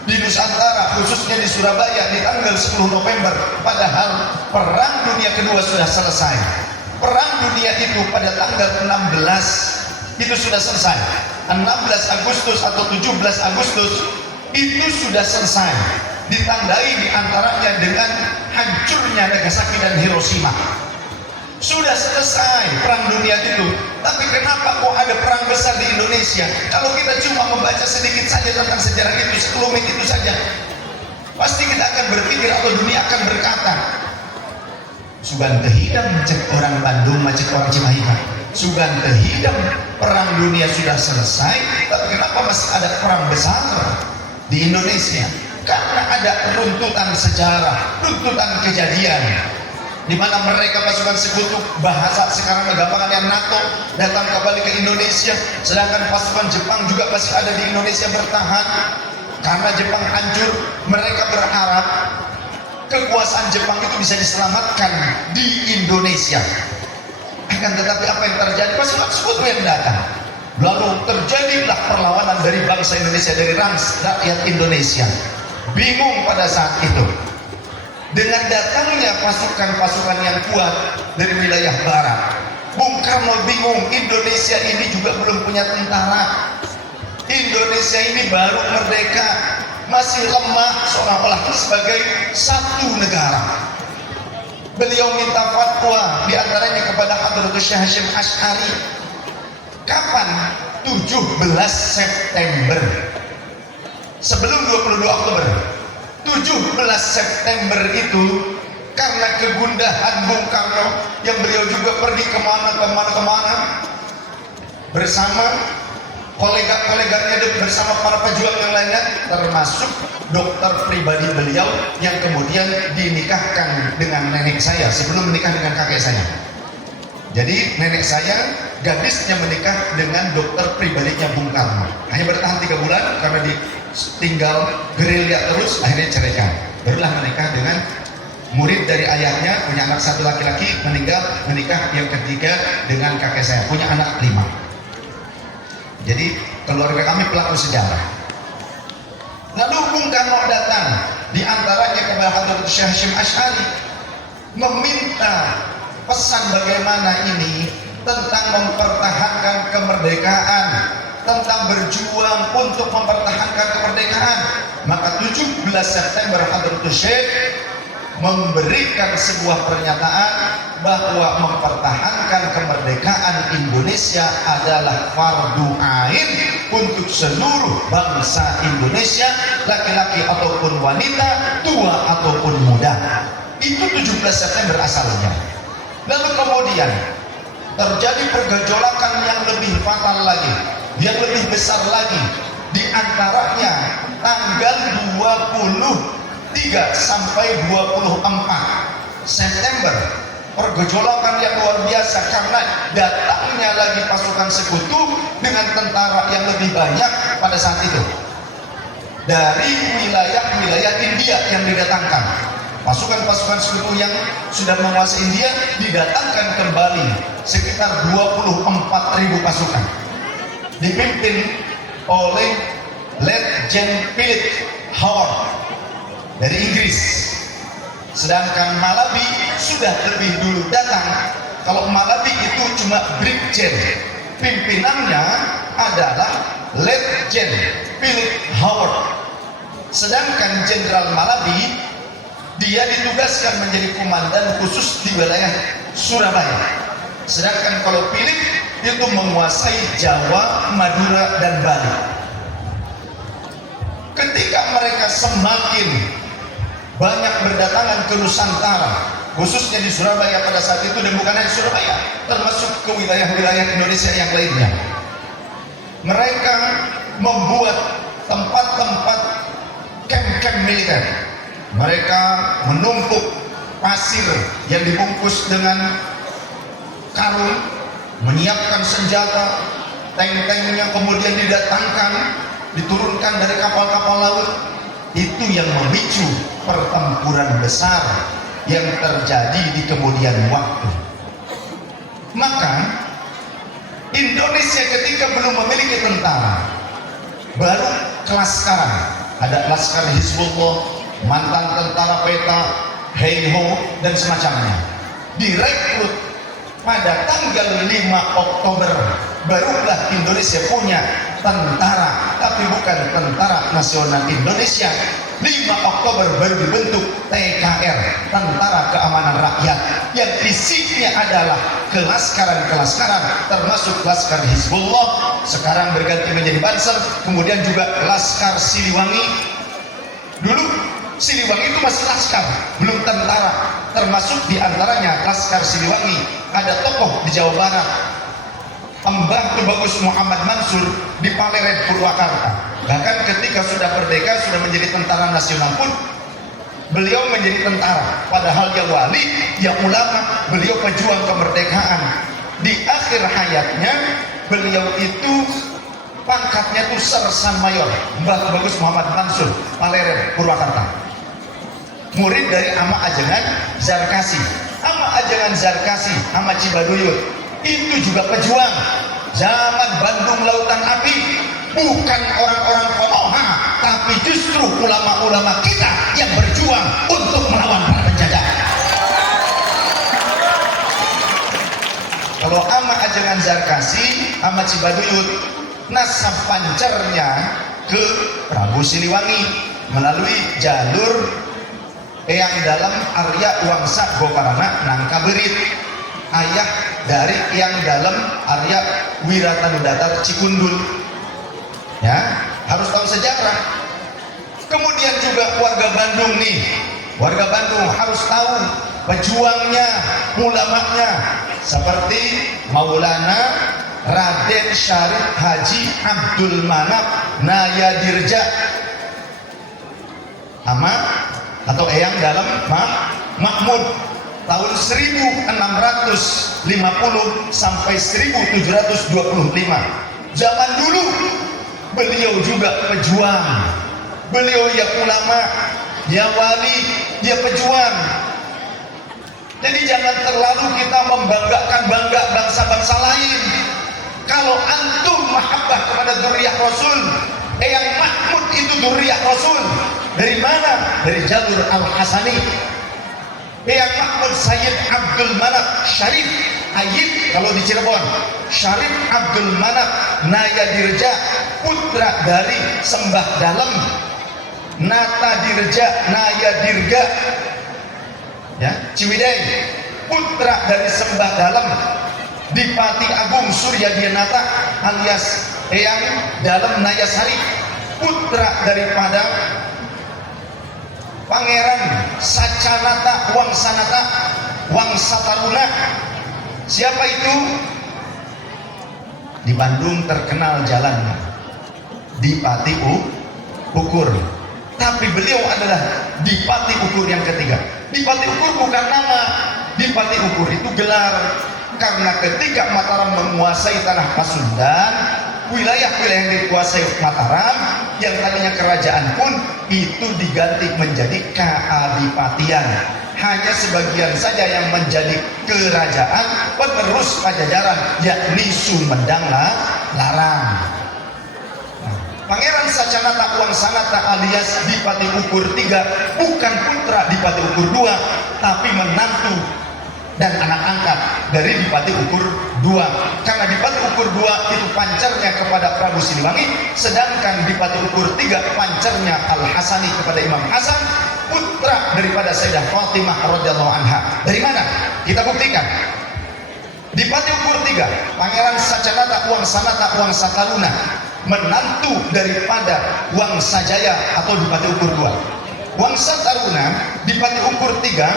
di Nusantara, khususnya di Surabaya di tanggal 10 November, padahal Perang Dunia Kedua sudah selesai. Perang dunia itu pada tanggal 16 itu sudah selesai. 16 Agustus atau 17 Agustus itu sudah selesai, ditandai diantaranya dengan hancurnya Nagasaki dan Hiroshima. Sudah selesai perang dunia itu. Tapi kenapa kok ada perang besar di Indonesia? Kalau kita cuma membaca sedikit saja tentang sejarah itu, sekelumit itu saja, pasti kita akan berpikir atau dunia akan berkata, Sugan tehidam cek orang Bandung, cek orang Cimahi. Sugan tehidam, perang dunia sudah selesai, tapi kenapa masih ada perang besar di Indonesia? Karena ada runtutan sejarah, runtutan kejadian, di mana mereka pasukan sekutu, bahasa sekarang kegampangannya NATO, datang kembali ke Indonesia, sedangkan pasukan Jepang juga masih ada di Indonesia bertahan. Karena Jepang hancur, mereka berharap kekuasaan Jepang itu bisa diselamatkan di Indonesia. Akan tetapi apa yang terjadi? Pasukan sekutu yang datang, lalu terjadilah perlawanan dari bangsa Indonesia, dari rakyat Indonesia. Bingung pada saat itu. Dengan datangnya pasukan-pasukan yang kuat dari wilayah barat, Bung Karno bingung. Indonesia ini juga belum punya tentara. Indonesia ini baru merdeka, masih lemah seolah-olah sebagai satu negara. Beliau minta fatwa diantaranya kepada Hadratus Syekh Hasyim Asy'ari. Kapan? 17 September. Sebelum 22 Oktober. 17 September itu karena kegundahan Bung Karno yang beliau juga pergi kemana bersama kolega-koleganya, bersama para pejuang yang lainnya, termasuk dokter pribadi beliau yang kemudian dinikahkan dengan nenek saya sebelum menikah dengan kakek saya. Jadi nenek saya gadisnya menikah dengan dokter pribadinya Bung Karno. Hanya bertahan 3 bulan karena ditinggal gerilya terus, akhirnya ceraikan. Barulah menikah dengan murid dari ayahnya, punya anak 1 laki-laki, meninggal, menikah yang ketiga dengan kakek saya, punya anak 5. Jadi keluarga kami pelaku sejarah. Lalu Bung Karno datang, diantaranya kepada Hadratus Syekh Hasyim Asy'ari, meminta pesan bagaimana ini tentang mempertahankan kemerdekaan, tentang berjuang untuk mempertahankan kemerdekaan. Maka 17 September Hadratus Syekh memberikan sebuah pernyataan bahwa mempertahankan kemerdekaan Indonesia adalah fardu ain untuk seluruh bangsa Indonesia, laki-laki ataupun wanita, tua ataupun muda. Itu 17 September asalnya. Lalu kemudian terjadi pergejolakan yang lebih fatal lagi, yang lebih besar lagi, di antaranya tanggal 23 sampai 24 September pergejolakan yang luar biasa karena datangnya lagi pasukan sekutu dengan tentara yang lebih banyak pada saat itu dari wilayah-wilayah India yang didatangkan. Pasukan-pasukan sekutu yang sudah menguasai India didatangkan kembali sekitar 24.000 pasukan dipimpin oleh Letjen Philip Howard dari Inggris. Sedangkan Malabi sudah lebih dulu datang. Kalau Malabi itu cuma brigjen, pimpinannya adalah Letjen Philip Howard. Sedangkan Jenderal Malabi dia ditugaskan menjadi komandan khusus di wilayah Surabaya. Sedangkan kalau Philip itu menguasai Jawa, Madura, dan Bali. Ketika mereka semakin banyak berdatangan ke Nusantara, khususnya di Surabaya pada saat itu, dan bukan hanya Surabaya, termasuk ke wilayah-wilayah Indonesia yang lainnya, mereka membuat tempat-tempat camp-camp militer. Mereka menumpuk pasir yang dibungkus dengan karung, menyiapkan senjata, tank-tanknya kemudian didatangkan, diturunkan dari kapal-kapal laut. Itu yang memicu pertempuran besar yang terjadi di kemudian waktu. Maka Indonesia ketika belum memiliki tentara, baru kelaskaran. Ada Laskar Hizbullah, mantan tentara peta, Heiho, dan semacamnya. Direkrut pada tanggal 5 Oktober, barulah Indonesia punya tentara, tapi bukan Tentara Nasional Indonesia. 5 Oktober baru dibentuk TKR, Tentara Keamanan Rakyat, yang isinya adalah kelaskaran-kelaskaran, termasuk Laskar Hizbullah, sekarang berganti menjadi Banser, kemudian juga Laskar Siliwangi. Dulu Siliwangi itu masih laskar, belum tentara, termasuk diantaranya Laskar Siliwangi. Ada tokoh di Jawa Barat, Mbah Tubagus Muhammad Mansur di Paleret, Purwakarta. Bahkan ketika sudah merdeka, sudah menjadi tentara nasional pun, beliau menjadi tentara. Padahal dia wali, dia ulama, beliau pejuang kemerdekaan. Di akhir hayatnya, beliau itu pangkatnya itu Sersan Mayor, Mbah Tubagus Muhammad Mansur, Paleret, Purwakarta. Murid dari Ama Ajengan Zarkasi. Ama Ajengan Zarkasi, Ama Cibaduyut, itu juga pejuang zaman Bandung Lautan Api. Bukan orang-orang Konoha, tapi justru ulama-ulama kita yang berjuang untuk melawan para penjajah. Kalau Ama Ajengan Zarkasi, Ama Cibaduyut, nasab pancernya ke Prabu Siliwangi melalui jalur Eyang Dalam Arya Wangsa Goparana Nangkaberit, ayah dari Eyang Dalam Arya Wiratanudatar Cikundul. Ya, harus tahu sejarah. Kemudian juga warga Bandung nih, warga Bandung harus tahu pejuangnya, ulamanya, seperti Maulana Raden Syarif Haji Abdul Manap Nayadirja, Ahmad atau Eyang Dalam Mahmud, tahun 1650 sampai 1725. Zaman dulu beliau juga pejuang, beliau ya ulama, ya wali, dia pejuang. Jadi jangan terlalu kita membanggakan bangsa-bangsa lain. Kalau antum mahabbah kepada dzurriyyah Rasul, Eyang Mahmud itu dzurriyyah Rasul. Dari mana? Dari jalur Al-Hasani. Eyang Mahmud Sayyid Abdul Manap Syarif Ayib kalau di Cirebon, Syarif Abdul Manap Nayadirja, putra dari Sembah Dalem Nata Dirja Nayadirga, ya, Ciwidey, putra dari Sembah Dalem Dipati Agung Suryadianata alias Eyang Dalem Nayasari, putra daripada Pangeran Sacanata Wangsanata Wangsataruna. Siapa itu? Di Bandung terkenal jalannya Dipati Ukur, tapi beliau adalah Dipati Ukur yang ketiga. Dipati Ukur bukan nama, di Dipati Ukur itu gelar karena ketika Mataram menguasai tanah Pasundan, wilayah-wilayah yang dikuasai Mataram yang tadinya kerajaan pun itu diganti menjadi keadipatian. Hanya sebagian saja yang menjadi kerajaan penerus Pajajaran, yakni Sumedang Larang. Pangeran Sacanata Wangsanata alias Dipati Ukur III bukan putra Dipati Ukur II, tapi menantu dan anak angkat dari Dipati Ukur II. Karena Dipati Ukur II itu pancarnya kepada Prabu Siliwangi, sedangkan Dipati Ukur III pancarnya Al-Hasani kepada Imam Hasan, putra daripada Sayyidah Fatimah radhiyallahu anha. Dari mana? Kita buktikan. Dipati Ukur III, Pangeran Sacanata Wangsanata Wangsataruna, menantu daripada Wangsajaya atau Dipati Ukur II. Wangsataruna, Dipati Ukur III,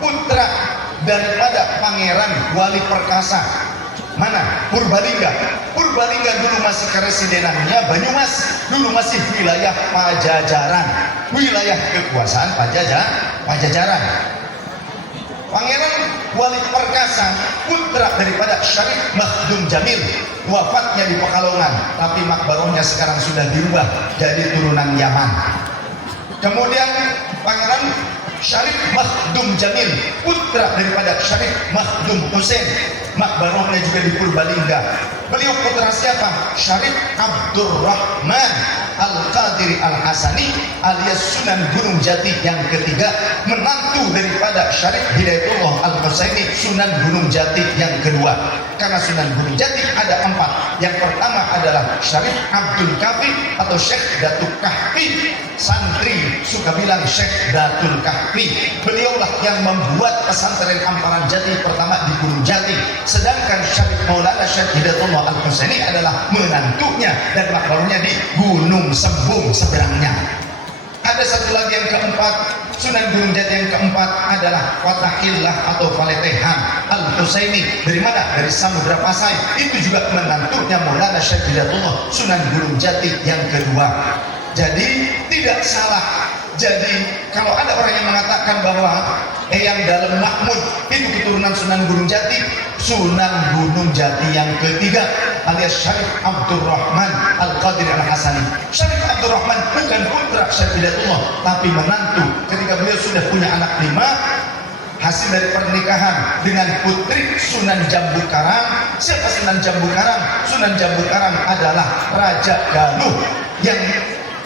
putra daripada Pangeran Wali Perkasa. Mana? Purbalingga. Purbalingga dulu masih keresidenannya Banyumas, dulu masih wilayah Pajajaran, wilayah kekuasaan Pajajaran. Pangeran Wali Perkasa, putra daripada Syarif Makhdum Jamil, wafatnya di Pekalongan, tapi makbarohnya sekarang sudah dirubah jadi turunan Yaman. Kemudian Pangeran Syarif Makhdum Jamil, putra daripada Syarif Makhdum Hussein, makbarohnya juga di Purbalingga. Beliau putra siapa? Syarif Abdurrahman Al-Qadiri Al-Hasani alias Sunan Gunung Jati yang ketiga, menantu daripada Syarif Hidayatullah Al-Husaini Sunan Gunung Jati yang kedua. Karena Sunan Gunung Jati ada 4. Yang pertama adalah Syarif Abdul Kahfi atau Syekh Datuk Kahfi, santri suka bilang Syekh Datul Kahfi. Beliaulah yang membuat pesantren Amparan Jati pertama di Gunung Jati, sedangkan Syarif Maulana Syekh Hidayatullah Al-Husaini adalah menantunya dan makbarnya di Gunung Sembung seberangnya. Ada satu lagi yang keempat, Sunan Gunung Jati yang keempat adalah Fatahillah atau Faletehan Al-Husaini. Dari mana? Dari Samudra Pasai. Itu juga menantunya Maulana Syekh Hidayatullah Sunan Gunung Jati yang kedua. Jadi tidak salah. Jadi kalau ada orang yang mengatakan bahwa Eyang Dalem Mahmud itu keturunan Sunan Gunung Jati, Sunan Gunung Jati yang ketiga alias Syarif Abdurrahman Al-Qadir Al-Hasani. Syarif Abdurrahman bukan putra Syekh Hidayatullah, tapi menantu. Ketika beliau sudah punya anak 5 hasil dari pernikahan dengan putri Sunan Jambu Karang. Siapa Sunan Jambu Karang? Sunan Jambu Karang adalah Raja Galuh yang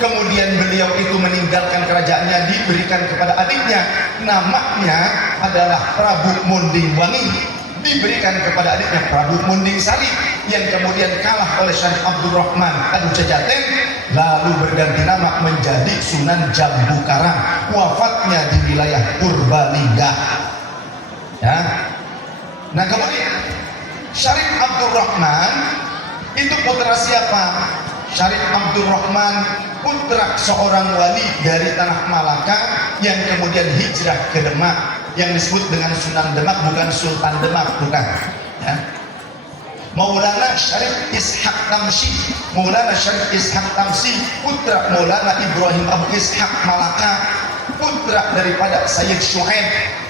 kemudian beliau itu meninggalkan kerajaannya, diberikan kepada adiknya, namanya adalah Prabu Munding Wangi, diberikan kepada adiknya Prabu Munding Sari, yang kemudian kalah oleh Syarif Abdurrahman Adu Cejaten, lalu berganti nama menjadi Sunan Jambu Karang, wafatnya di wilayah Purbalingga. Ya. Nah kemudian Syarif Abdurrahman itu putra siapa? Syarif Abdurrahman putra seorang wali dari tanah Malaka yang kemudian hijrah ke Demak, yang disebut dengan Sunan Demak, bukan Sultan Demak, bukan. Ya. Maulana Syarif Ishaq Tamsi, Maulana Syarif Ishaq Tamsi, putra Maulana Ibrahim Abu Ishaq Malaka, putra daripada Sayyid Syuaib,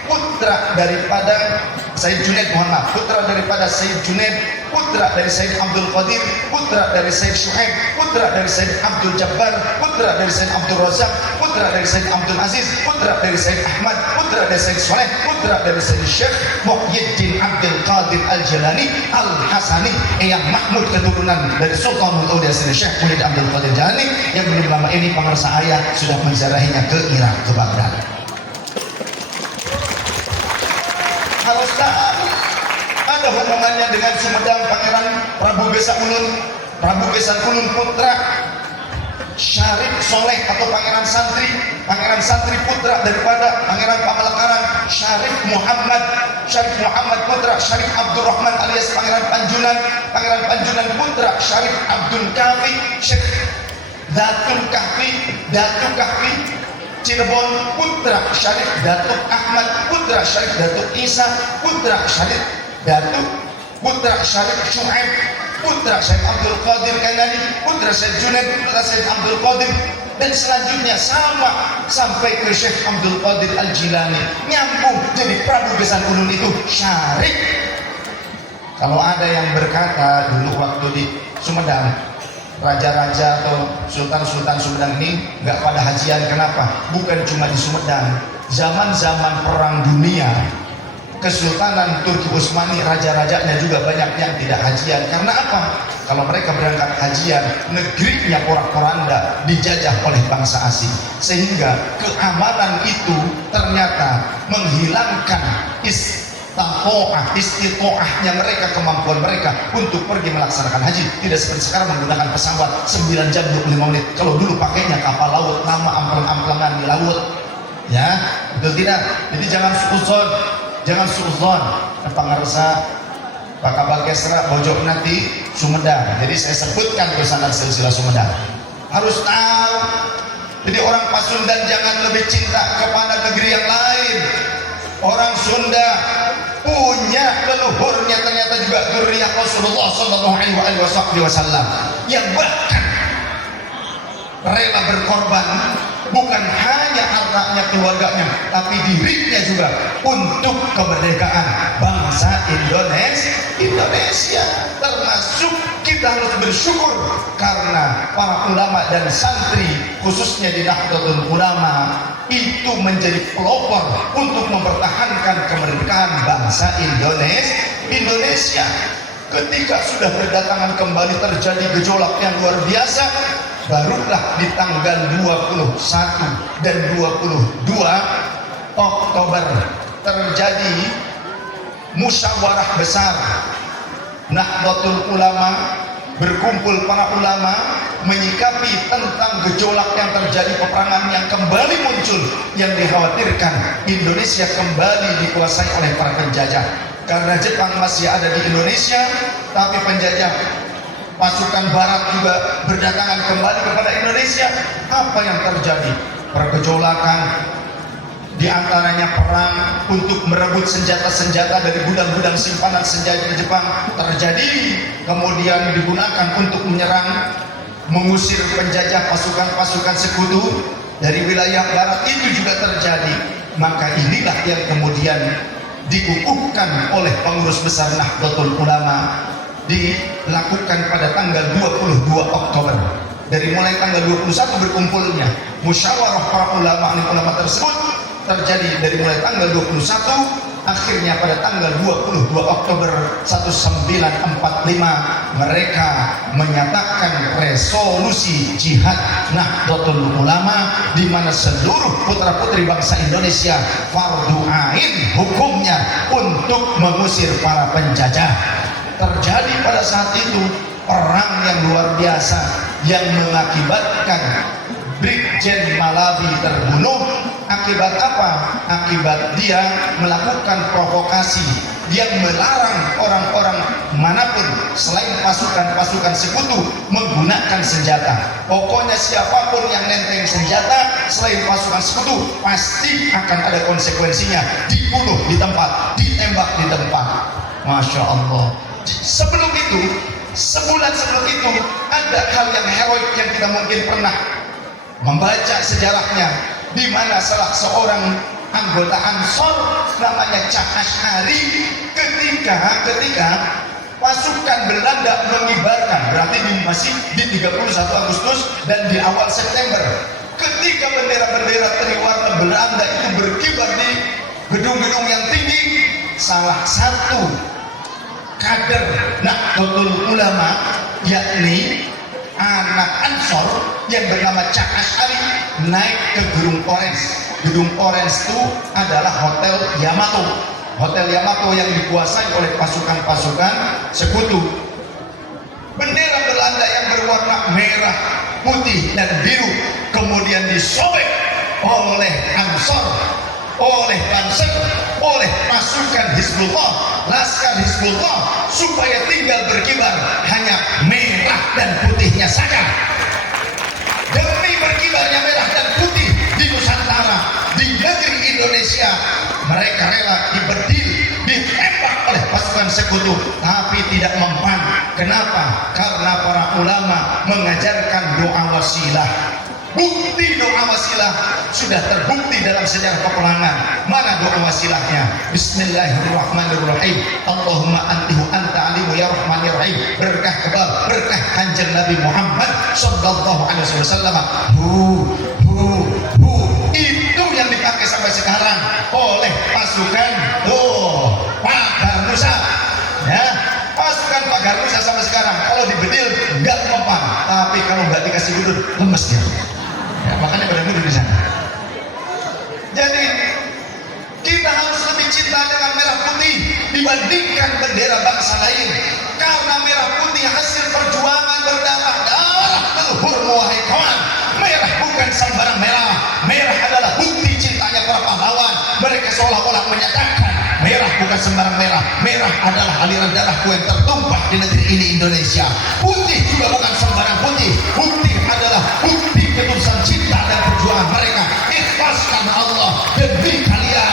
putra daripada Sayyid Junaid, mohon maaf, putra daripada Sayyid Junaid, putra dari Sayyid Abdul Qadir, putra dari Sayyid Syuaib, putra dari Sayyid Abdul Jabbar, putra dari Sayyid Abdul Razak, putra dari Sayyid Abdul Aziz, putra dari Sayyid Ahmad, putra dari Sayyid Soleh, putra dari Sayyid Syekh Muhyiddin Abdul Qadir Al-Jalani Al-Hasani, Eyang Mahmud keturunan dari Sultanul Auliya Sayyid Syekh Muhyiddin Abdul Qadir Jalani, yang belum lama ini pemirsa ayah sudah menziarahinya ke Irak, ke Baghdad. Harus tahu ada hubungannya dengan Sumedang. Pangeran Prabu Gesak Ulun, Prabu Gesak Ulun putra Syarif Soleh atau Pangeran Santri putra daripada Pangeran Pamalakarang Syarif Muhammad putra Syarif Abdurrahman alias Pangeran Panjunan putra Syarif Abdul Kahfi, Syekh Datul Kahfi Cirebon, putra Syarif Datuk Ahmad, putra Syarif Datuk Isa, putra Syarif Datuk, putra Syarif Syuaib, putra Syekh Abdul Qadir Kainani, putra Syekh Junaid, putra Syekh Abdul Qadir, dan selanjutnya sama sampai ke Syekh Abdul Qadir Al-Jilani, nyambung jadi Prabu Gesan Ulun itu syarik. Kalau ada yang berkata dulu waktu di Sumedang, raja-raja atau sultan-sultan Sumedang ini nggak pada hajian, kenapa? Bukan cuma di Sumedang, zaman-zaman perang dunia Kesultanan Turki Utsmani, raja-rajanya juga banyak yang tidak hajian. Karena apa? Kalau mereka berangkat hajian, negerinya porak-poranda dijajah oleh bangsa asing, sehingga keamanan itu ternyata menghilangkan istitoahnya mereka, kemampuan mereka untuk pergi melaksanakan haji. Tidak seperti sekarang menggunakan pesawat 9 jam 25 menit. Kalau dulu pakainya kapal laut, lama amplang-amplangan di laut, ya betul tidak? Jadi jangan suuzon pangarsa Pak Bagesra Bojok nanti Sumedang. Jadi saya sebutkan kesanan silsilah Sumedang, harus tahu. Jadi orang Pasundan jangan lebih cinta kepada negeri yang lain. Orang Sunda punya leluhurnya ternyata juga zuriyah Rasulullah sallallahu alaihi wasallam yang bahkan rela berkorban, bukan hanya hartanya, keluarganya, tapi dirinya juga untuk kemerdekaan bangsa Indonesia. Termasuk kita harus bersyukur karena para ulama dan santri khususnya di Nahdlatul Ulama itu menjadi pelopor untuk mempertahankan kemerdekaan bangsa Indonesia. Ketika sudah berdatangan kembali terjadi gejolak yang luar biasa, barulah di tanggal 21 dan 22 Oktober terjadi musyawarah besar Nahdlatul Ulama, berkumpul para ulama menyikapi tentang gejolak yang terjadi, peperangan yang kembali muncul, yang dikhawatirkan Indonesia kembali dikuasai oleh para penjajah. Karena Jepang masih ada di Indonesia, tapi penjajah pasukan barat juga berdatangan kembali kepada Indonesia. Apa yang terjadi? Pergejolakan, diantaranya perang untuk merebut senjata-senjata dari gudang-gudang simpanan senjata Jepang terjadi, kemudian digunakan untuk menyerang, mengusir penjajah pasukan-pasukan sekutu dari wilayah barat, itu juga terjadi. Maka inilah yang kemudian dikukuhkan oleh pengurus besar Nahdlatul Ulama, dilakukan pada tanggal 22 Oktober. Dari mulai tanggal 21 berkumpulnya musyawarah para ulama tersebut terjadi dari mulai tanggal 21, akhirnya pada tanggal 22 Oktober 1945 mereka menyatakan resolusi jihad Nahdlatul Ulama, di mana seluruh putra-putri bangsa Indonesia fardu ain hukumnya untuk mengusir para penjajah. Terjadi pada saat itu perang yang luar biasa yang mengakibatkan Brigjen Malabi terbunuh. Akibat apa? Akibat dia melakukan provokasi yang melarang orang-orang manapun selain pasukan-pasukan sekutu menggunakan senjata. Pokoknya siapapun yang nenteng senjata selain pasukan sekutu pasti akan ada konsekuensinya, dibunuh di tempat, ditembak di tempat. Masya Allah. Sebelum itu, sebulan sebelum itu, ada hal yang heroik yang kita mungkin pernah membaca sejarahnya, di mana salah seorang anggota Ansor namanya Cak Asy'ari ketika pasukan Belanda mengibarkan, berarti masih di 31 Agustus dan di awal September, ketika bendera-bendera triwarna Belanda itu berkibar di gedung-gedung yang tinggi, salah satu kader Nahdlatul Ulama, yakni anak Ansor yang bernama Cak Asy'ari, naik ke Gedung Orange. Gedung Orange itu adalah Hotel Yamato. Hotel Yamato yang dikuasai oleh pasukan-pasukan sekutu. Bendera Belanda yang berwarna merah, putih, dan biru kemudian disobek oleh Ansor, oleh Banser, oleh pasukan Hizbullah, Laskar Hizbullah, supaya tinggal berkibar hanya merah dan putihnya saja. Demi berkibarnya merah dan putih di Nusantara, di negeri Indonesia, mereka rela diberdiri, ditembak oleh pasukan sekutu, tapi tidak mempan. Kenapa? Karena para ulama mengajarkan doa wasilah. Bukti doa wasilah sudah terbukti dalam sejarah peperangan. Mana doa wasilahnya? Bismillahirrahmanirrahim. Allahumma antihu anta alimu ya rahmanir rahim. Berkah kebal, berkah kanjeng Nabi Muhammad sallallahu alaihi wasallam. Itu yang dipakai sampai sekarang oleh pasukan Pagar Nusa. Ya, pasukan Pagar Nusa sampai sekarang kalau dibedil nggak mempan, tapi kalau nggak dikasih udut lemes dia. Ya, makanya pada duduk di sana. Jadi kita harus lebih cinta dengan merah putih dibandingkan bendera bangsa lain, karena merah putih hasil perjuangan berdarah leluhurmu wahai kawan. Merah bukan sembarang merah. Merah adalah bukti cintanya para pahlawan. Mereka seolah-olah menyatakan merah bukan sembarang merah. Merah adalah aliran darahku yang tertumpah di negeri ini Indonesia. Putih juga bukan sembarang putih. Putih adalah bukti ketulusan cinta dan perjuangan mereka. Ikhlas karena Allah demi kalian,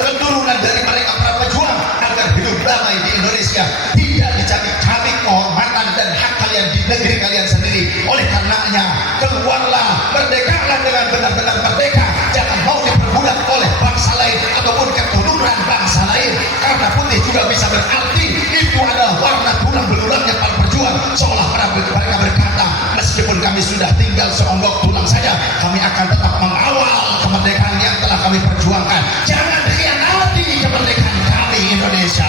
keturunan dari mereka para pejuang, agar hidup damai di Indonesia. Tidak dicabik-cabik kehormatan dan hak kalian di negeri kalian sendiri. Oleh karenanya keluarlah, merdekalah dengan benar-benar merdeka. Jangan mau diperbudak oleh bangsa lain ataupun keturunan bangsa lain, karena putih juga bisa berarti itu adalah warna tulang belulangnya para berjuang. Seolah mereka berkata, meskipun kami sudah tinggal seonggok tulang saja, kami akan tetap mengawal kemerdekaan yang telah kami perjuangkan. Jangan khianati kemerdekaan kami Indonesia.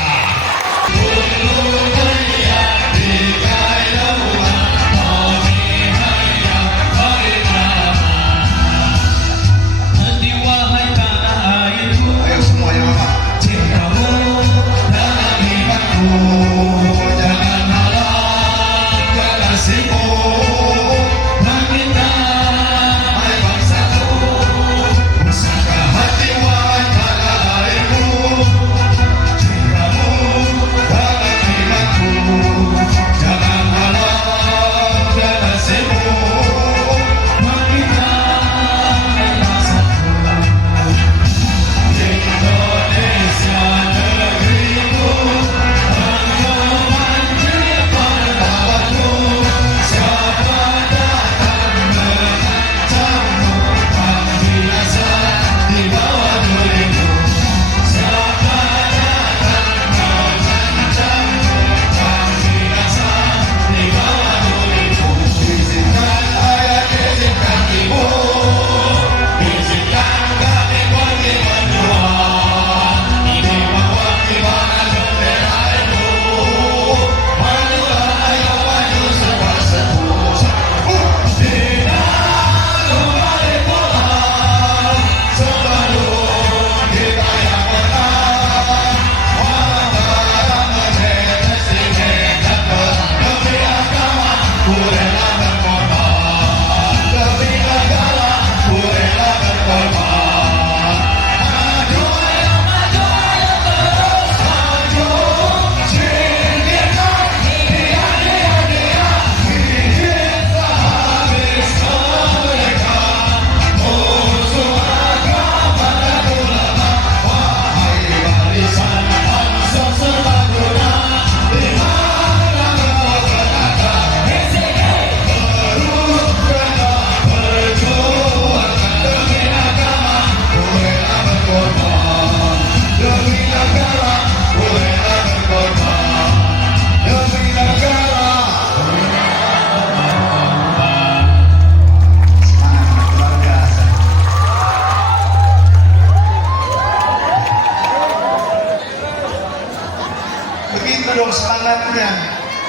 semangatnya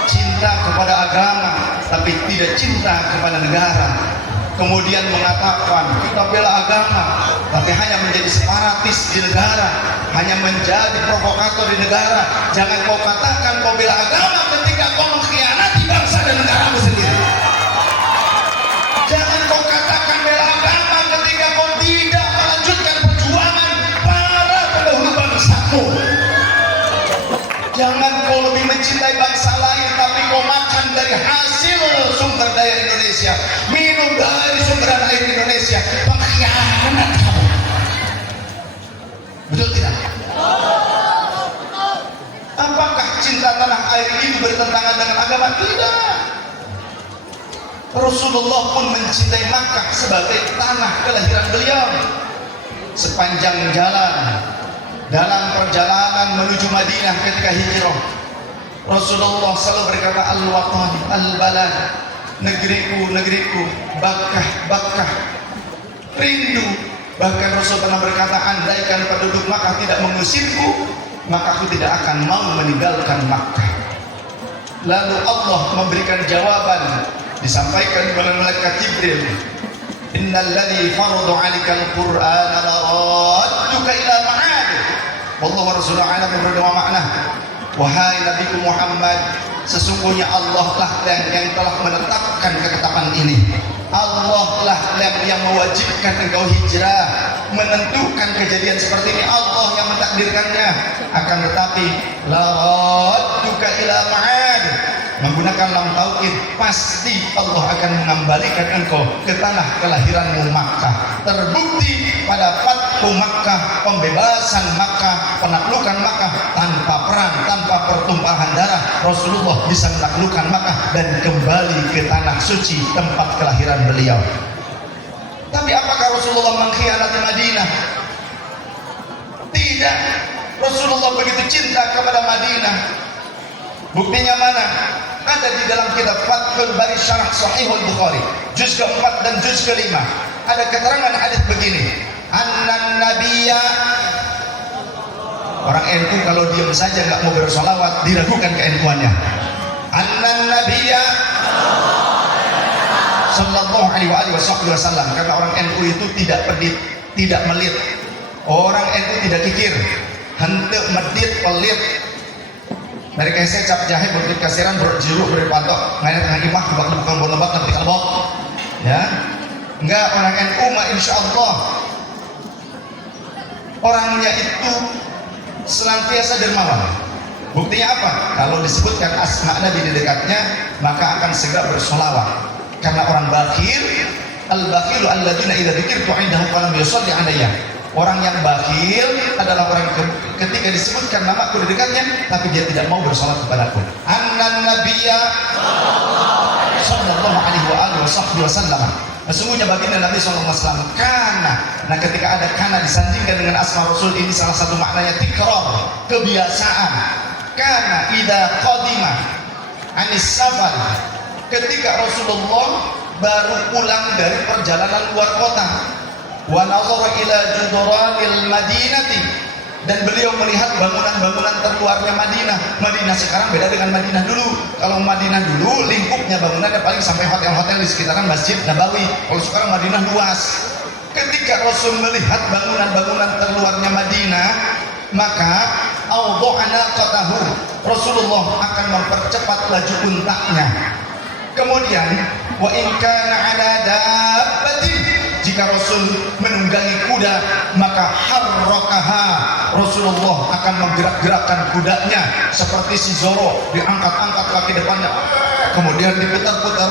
cinta kepada agama tapi tidak cinta kepada negara, kemudian mengatakan kita bela agama tapi hanya menjadi separatis di negara, hanya menjadi provokator di negara. Jangan kau katakan kau bela agama ketika kau mengkhianati bangsa dan negaramu sendiri. Jangan kau katakan bela agama ketika kau tidak melanjutkan perjuangan para pendahulu bangsamu. Jangan kau lebih mencintai bangsa lain tapi kau makan dari hasil sumber daya Indonesia, minum dari sumber air Indonesia. Pengkhianat kamu. Betul tidak? Apakah cinta tanah air ini bertentangan dengan agama? Tidak. Rasulullah pun mencintai Makkah sebagai tanah kelahiran beliau. Sepanjang jalan dalam perjalanan menuju Madinah ketika hijrah, Rasulullah selalu berkata, al-watani al-balad, negeriku, negeriku, Bakkah, Bakkah, rindu. Bahkan Rasul pernah berkata, andaikan penduduk Makkah tidak mengusirku, maka aku tidak akan mau meninggalkan Makkah. Lalu Allah memberikan jawaban, disampaikan oleh malaikat Jibril, innal ladzi farada 'alaikal qur'ana laradduka ila ma'ad. Wallahu rasuluhu a'lam bi makna. Wahai Nabi Muhammad, sesungguhnya Allah lah yang telah menetapkan ketetapan ini. Allah lah yang mewajibkan engkau hijrah, menentukan kejadian seperti ini. Allah yang mentakdirkannya. Akan tetapi laradduka ila ma'ad, menggunakan lam taukid, pasti Allah akan mengembalikan engkau ke tanah kelahiranmu Makkah. Terbukti pada Fathu Makkah, pembebasan Makkah, penaklukan Makkah tanpa perang, tanpa pertumpahan darah, Rasulullah bisa menaklukkan Makkah dan kembali ke tanah suci tempat kelahiran beliau. Tapi apakah Rasulullah mengkhianati Madinah? Tidak. Rasulullah begitu cinta kepada Madinah. Buktinya mana? Ada di dalam kitab Fathul Bari Syarah Sahihul Bukhari, juz ke-4 dan juz ke-5. Ada keterangan hadis begini, annan nabiyya, orang NU kalau diam saja nggak mau bersolawat diragukan ke-NU-annya. Annan nabiyya sallallahu alaihi wasallam, karena orang NU itu tidak pedit, tidak melit. Orang NU tidak kikir, henteu medit pelit. Dari kese cap jahe berarti kasiran berjiru berpatok ngayat tengah imah bukan bonobak nanti kalbok ya. Enggak, orang NU mah insya Allah orangnya itu senantiasa dermawan. Buktinya apa? Kalau disebutkan asma Nabi di dekatnya, maka akan segera bersolawat. Karena orang bakhil, al-bakhilu alladzina idza dzikirtu 'indahu falam yusalli 'alayya. Orang yang bakhil adalah orang ketika disebutkan namaku di dekatnya tapi dia tidak mau bersalat kepadaku. Annan nabiyya sallallahu alaihi wasallam, sesungguhnya baginda Nabi sallallahu alaihi wasallam kana. Nah, ketika ada kana disandingkan dengan asma Rasul, ini salah satu maknanya tikrar, kebiasaan. Kana idza qadima anis safar, ketika Rasulullah baru pulang dari perjalanan luar kota, wa nazara ila juduranil madinati, dan beliau melihat bangunan-bangunan terluarnya Madinah. Madinah sekarang beda dengan Madinah dulu. Kalau Madinah dulu lingkupnya bangunannya paling sampai hotel-hotel di sekitaran Masjid Nabawi. Kalau sekarang Madinah luas. Ketika Rasul melihat bangunan-bangunan terluarnya Madinah, maka awdha'ana qatahu, Rasulullah akan mempercepat laju untaknya. Kemudian wa in kana 'ala dabbatin, jika Rasul menunggangi kuda, maka harrakaha, Rasulullah akan menggerak-gerakkan kudanya seperti si Zoro, diangkat-angkat kaki depannya kemudian diputar-putar.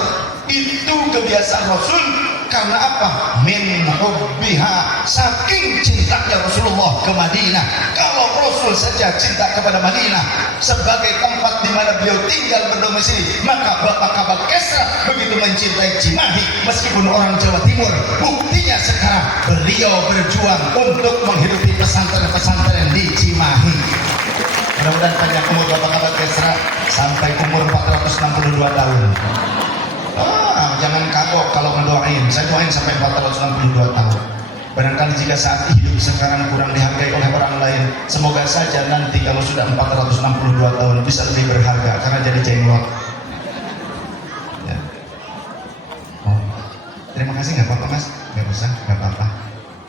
Itu kebiasaan Rasul. Karena apa? Min hubbiha, saking cintanya Rasulullah ke Madinah. Kalau Rasul saja cinta kepada Madinah sebagai tempat di mana beliau tinggal berdomisili, maka Bapak Kabak Kesra begitu mencintai Cimahi meskipun orang Jawa Timur. Buktinya sekarang beliau berjuang untuk menghidupi pesantren-pesantren di Cimahi. Mudah-mudahan panjang umur Bapak Kabak Kesra sampai umur 462 tahun. Jangan kagok kalau ngedoain. Saya doain sampai 462 tahun. Barangkali jika saat hidup sekarang kurang dihargai oleh orang lain, semoga saja nanti kalau sudah 462 tahun bisa lebih berharga karena jadi jenglot. Ya. Oh. Terima kasih, nggak apa-apa Mas, nggak usah, nggak apa-apa.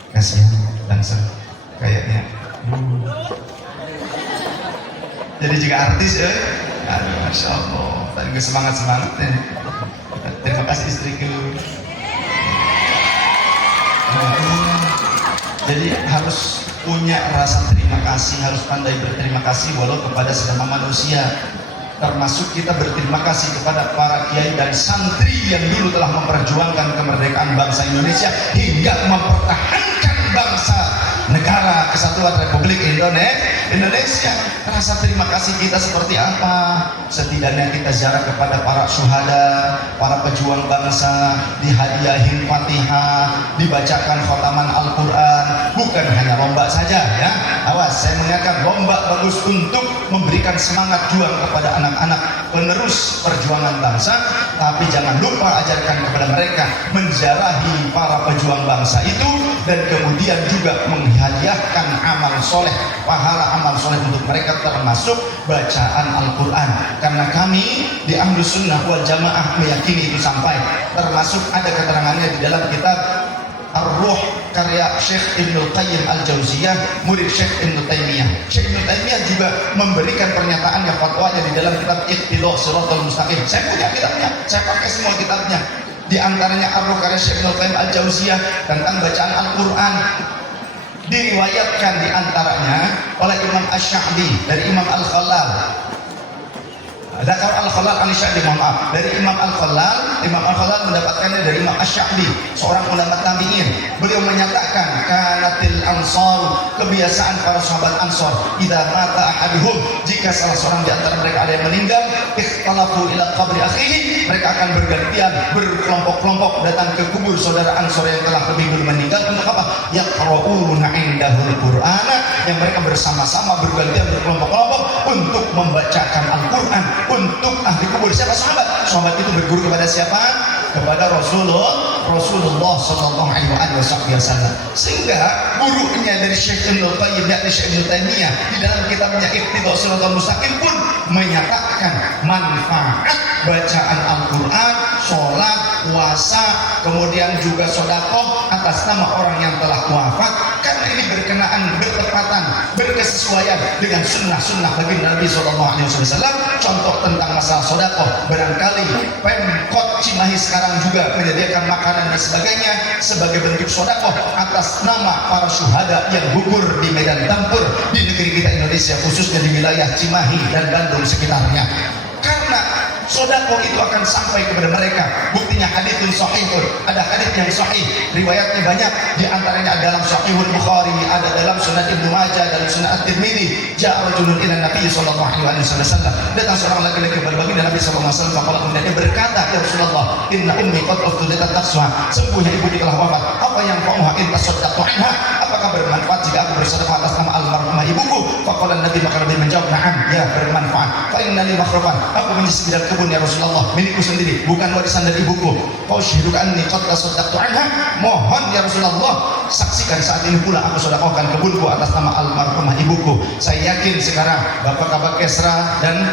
Kasihan bangsa kayaknya. Jadi jika artis aduh, masya Allah, tadi semangat ya. Terima kasih istriku. Jadi harus punya rasa terima kasih, harus pandai berterima kasih walau kepada sesama manusia. Termasuk kita berterima kasih kepada para kiai dan santri yang dulu telah memperjuangkan kemerdekaan bangsa Indonesia hingga mempertahankan bangsa negara kesatuan Republik Indonesia. Indonesia. Rasa terima kasih kita seperti apa? Setidaknya kita ziarah kepada para syuhada, para pejuang bangsa, dihadiahin Fatihah, dibacakan khotaman Al-Quran, bukan hanya lomba saja ya. Awas, saya mengingatkan, lomba bagus untuk memberikan semangat juang kepada anak-anak penerus perjuangan bangsa, tapi jangan lupa ajarkan kepada mereka menziarahi para pejuang bangsa itu, dan kemudian juga menghadiahkan amal soleh, pahala amal soleh untuk mereka, termasuk bacaan Al-Quran. Karena kami di Ahlus Sunnah wal Jamaah meyakini itu sampai, termasuk ada keterangannya di dalam kitab Ar-Ruh karya Syekh Ibnul Qayyim Al-Jauziyah, murid Syekh Ibnu Taimiyah. Syekh Ibnu Taimiyah juga memberikan pernyataan yang fatwanya di dalam kitab Iqtidah Shiratal Mustaqim. Saya punya kitabnya, saya pakai semua kitabnya. Di antaranya Ar-Ruh karya Syekh Ibnul Qayyim Al-Jauziyah tentang bacaan Al-Quran. Diriwayatkan di antaranya oleh Imam Asy-Sya'bi dari Imam Al-Khalal. Dzakar Al-Khalal Al-Sya'bi, mohon maaf, dari Imam Al-Khalal. Imam Al-Khalal mendapatkannya dari Imam Asy-Sya'bi, seorang ulama tabi'in. Beliau menyatakan, kanatil ansar, kebiasaan para sahabat Ansar, idza mata ahaduhum, jika salah seorang di antara mereka ada yang meninggal, ikhtalafu ila qabri akhihi, mereka akan bergantian berkelompok-kelompok datang ke kubur saudara Ansar yang telah lebih dulu meninggal. Untuk apa? Yaqra'una indahul Qur'ana, yang mereka bersama-sama bergantian berkelompok-kelompok untuk membacakan Al-Quran untuk ahli kubur. Siapa sahabat? Sahabat itu berguru kepada siapa? Kepada Rasulullah Sallallahu Alaihi Wasallam. Sehingga gurunya dari Syekh Ibnul Qayyim, yakni Syekh Ibnu Taimiyah, di dalam kitabnya Iqtidah Shiratal Mustaqim pun menyatakan manfaat bacaan Al-Quran, sholat, puasa, kemudian juga sedekah atas nama orang yang telah wafat, karena ini berkenaan, bertepatan, berkesesuaian dengan sunnah-sunnah baginda Nabi Sallallahu Alaihi Wasallam. Contoh tentang masalah sedekah, barangkali Pemkot Cimahi sekarang juga menyediakan makanan dan sebagainya sebagai bentuk sedekah atas nama para syuhada yang gugur di medan tempur di negeri kita Indonesia, khususnya di wilayah Cimahi dan Bandung sekitarnya. Karena sedekah itu akan sampai kepada mereka. Buktinya haditsun sahihun, ada hadits yang sahih, riwayatnya banyak, di antaranya dalam Sahihul Bukhari, ada dalam Sunan Ibnu Majah, dalam Sunan At-Tirmidzi. Ja'a rajulun ila Nabi sallallahu alaihi wasallam, datang seorang laki-laki kepada baginda Nabi sallallahu alaihi wasallam, kemudian dia berkata, ya Rasulullah, inna ummi qad uftulitat nafsuha, sungguhnya ibu telah wafat, apa yang fa'uha in tasaddaqtu anha, apakah bermanfaat jika aku bersedekah atas nama almarhumah ibuku? Faqala Nabi, maka Nabi menjawab, na'am, ya bermanfaat. Fa inna li makhrufan, aku menyisi bidang kebun ya Rasulullah, milikku sendiri, bukan warisan dari ibuku. Faushhiduka anni qad tasaddaqtu anha, mohon ya Rasulullah, saksikan saat ini pula aku sedekahkan kebunku atas nama almarhumah ibuku. Saya yakin sekarang Bapak Kesra dan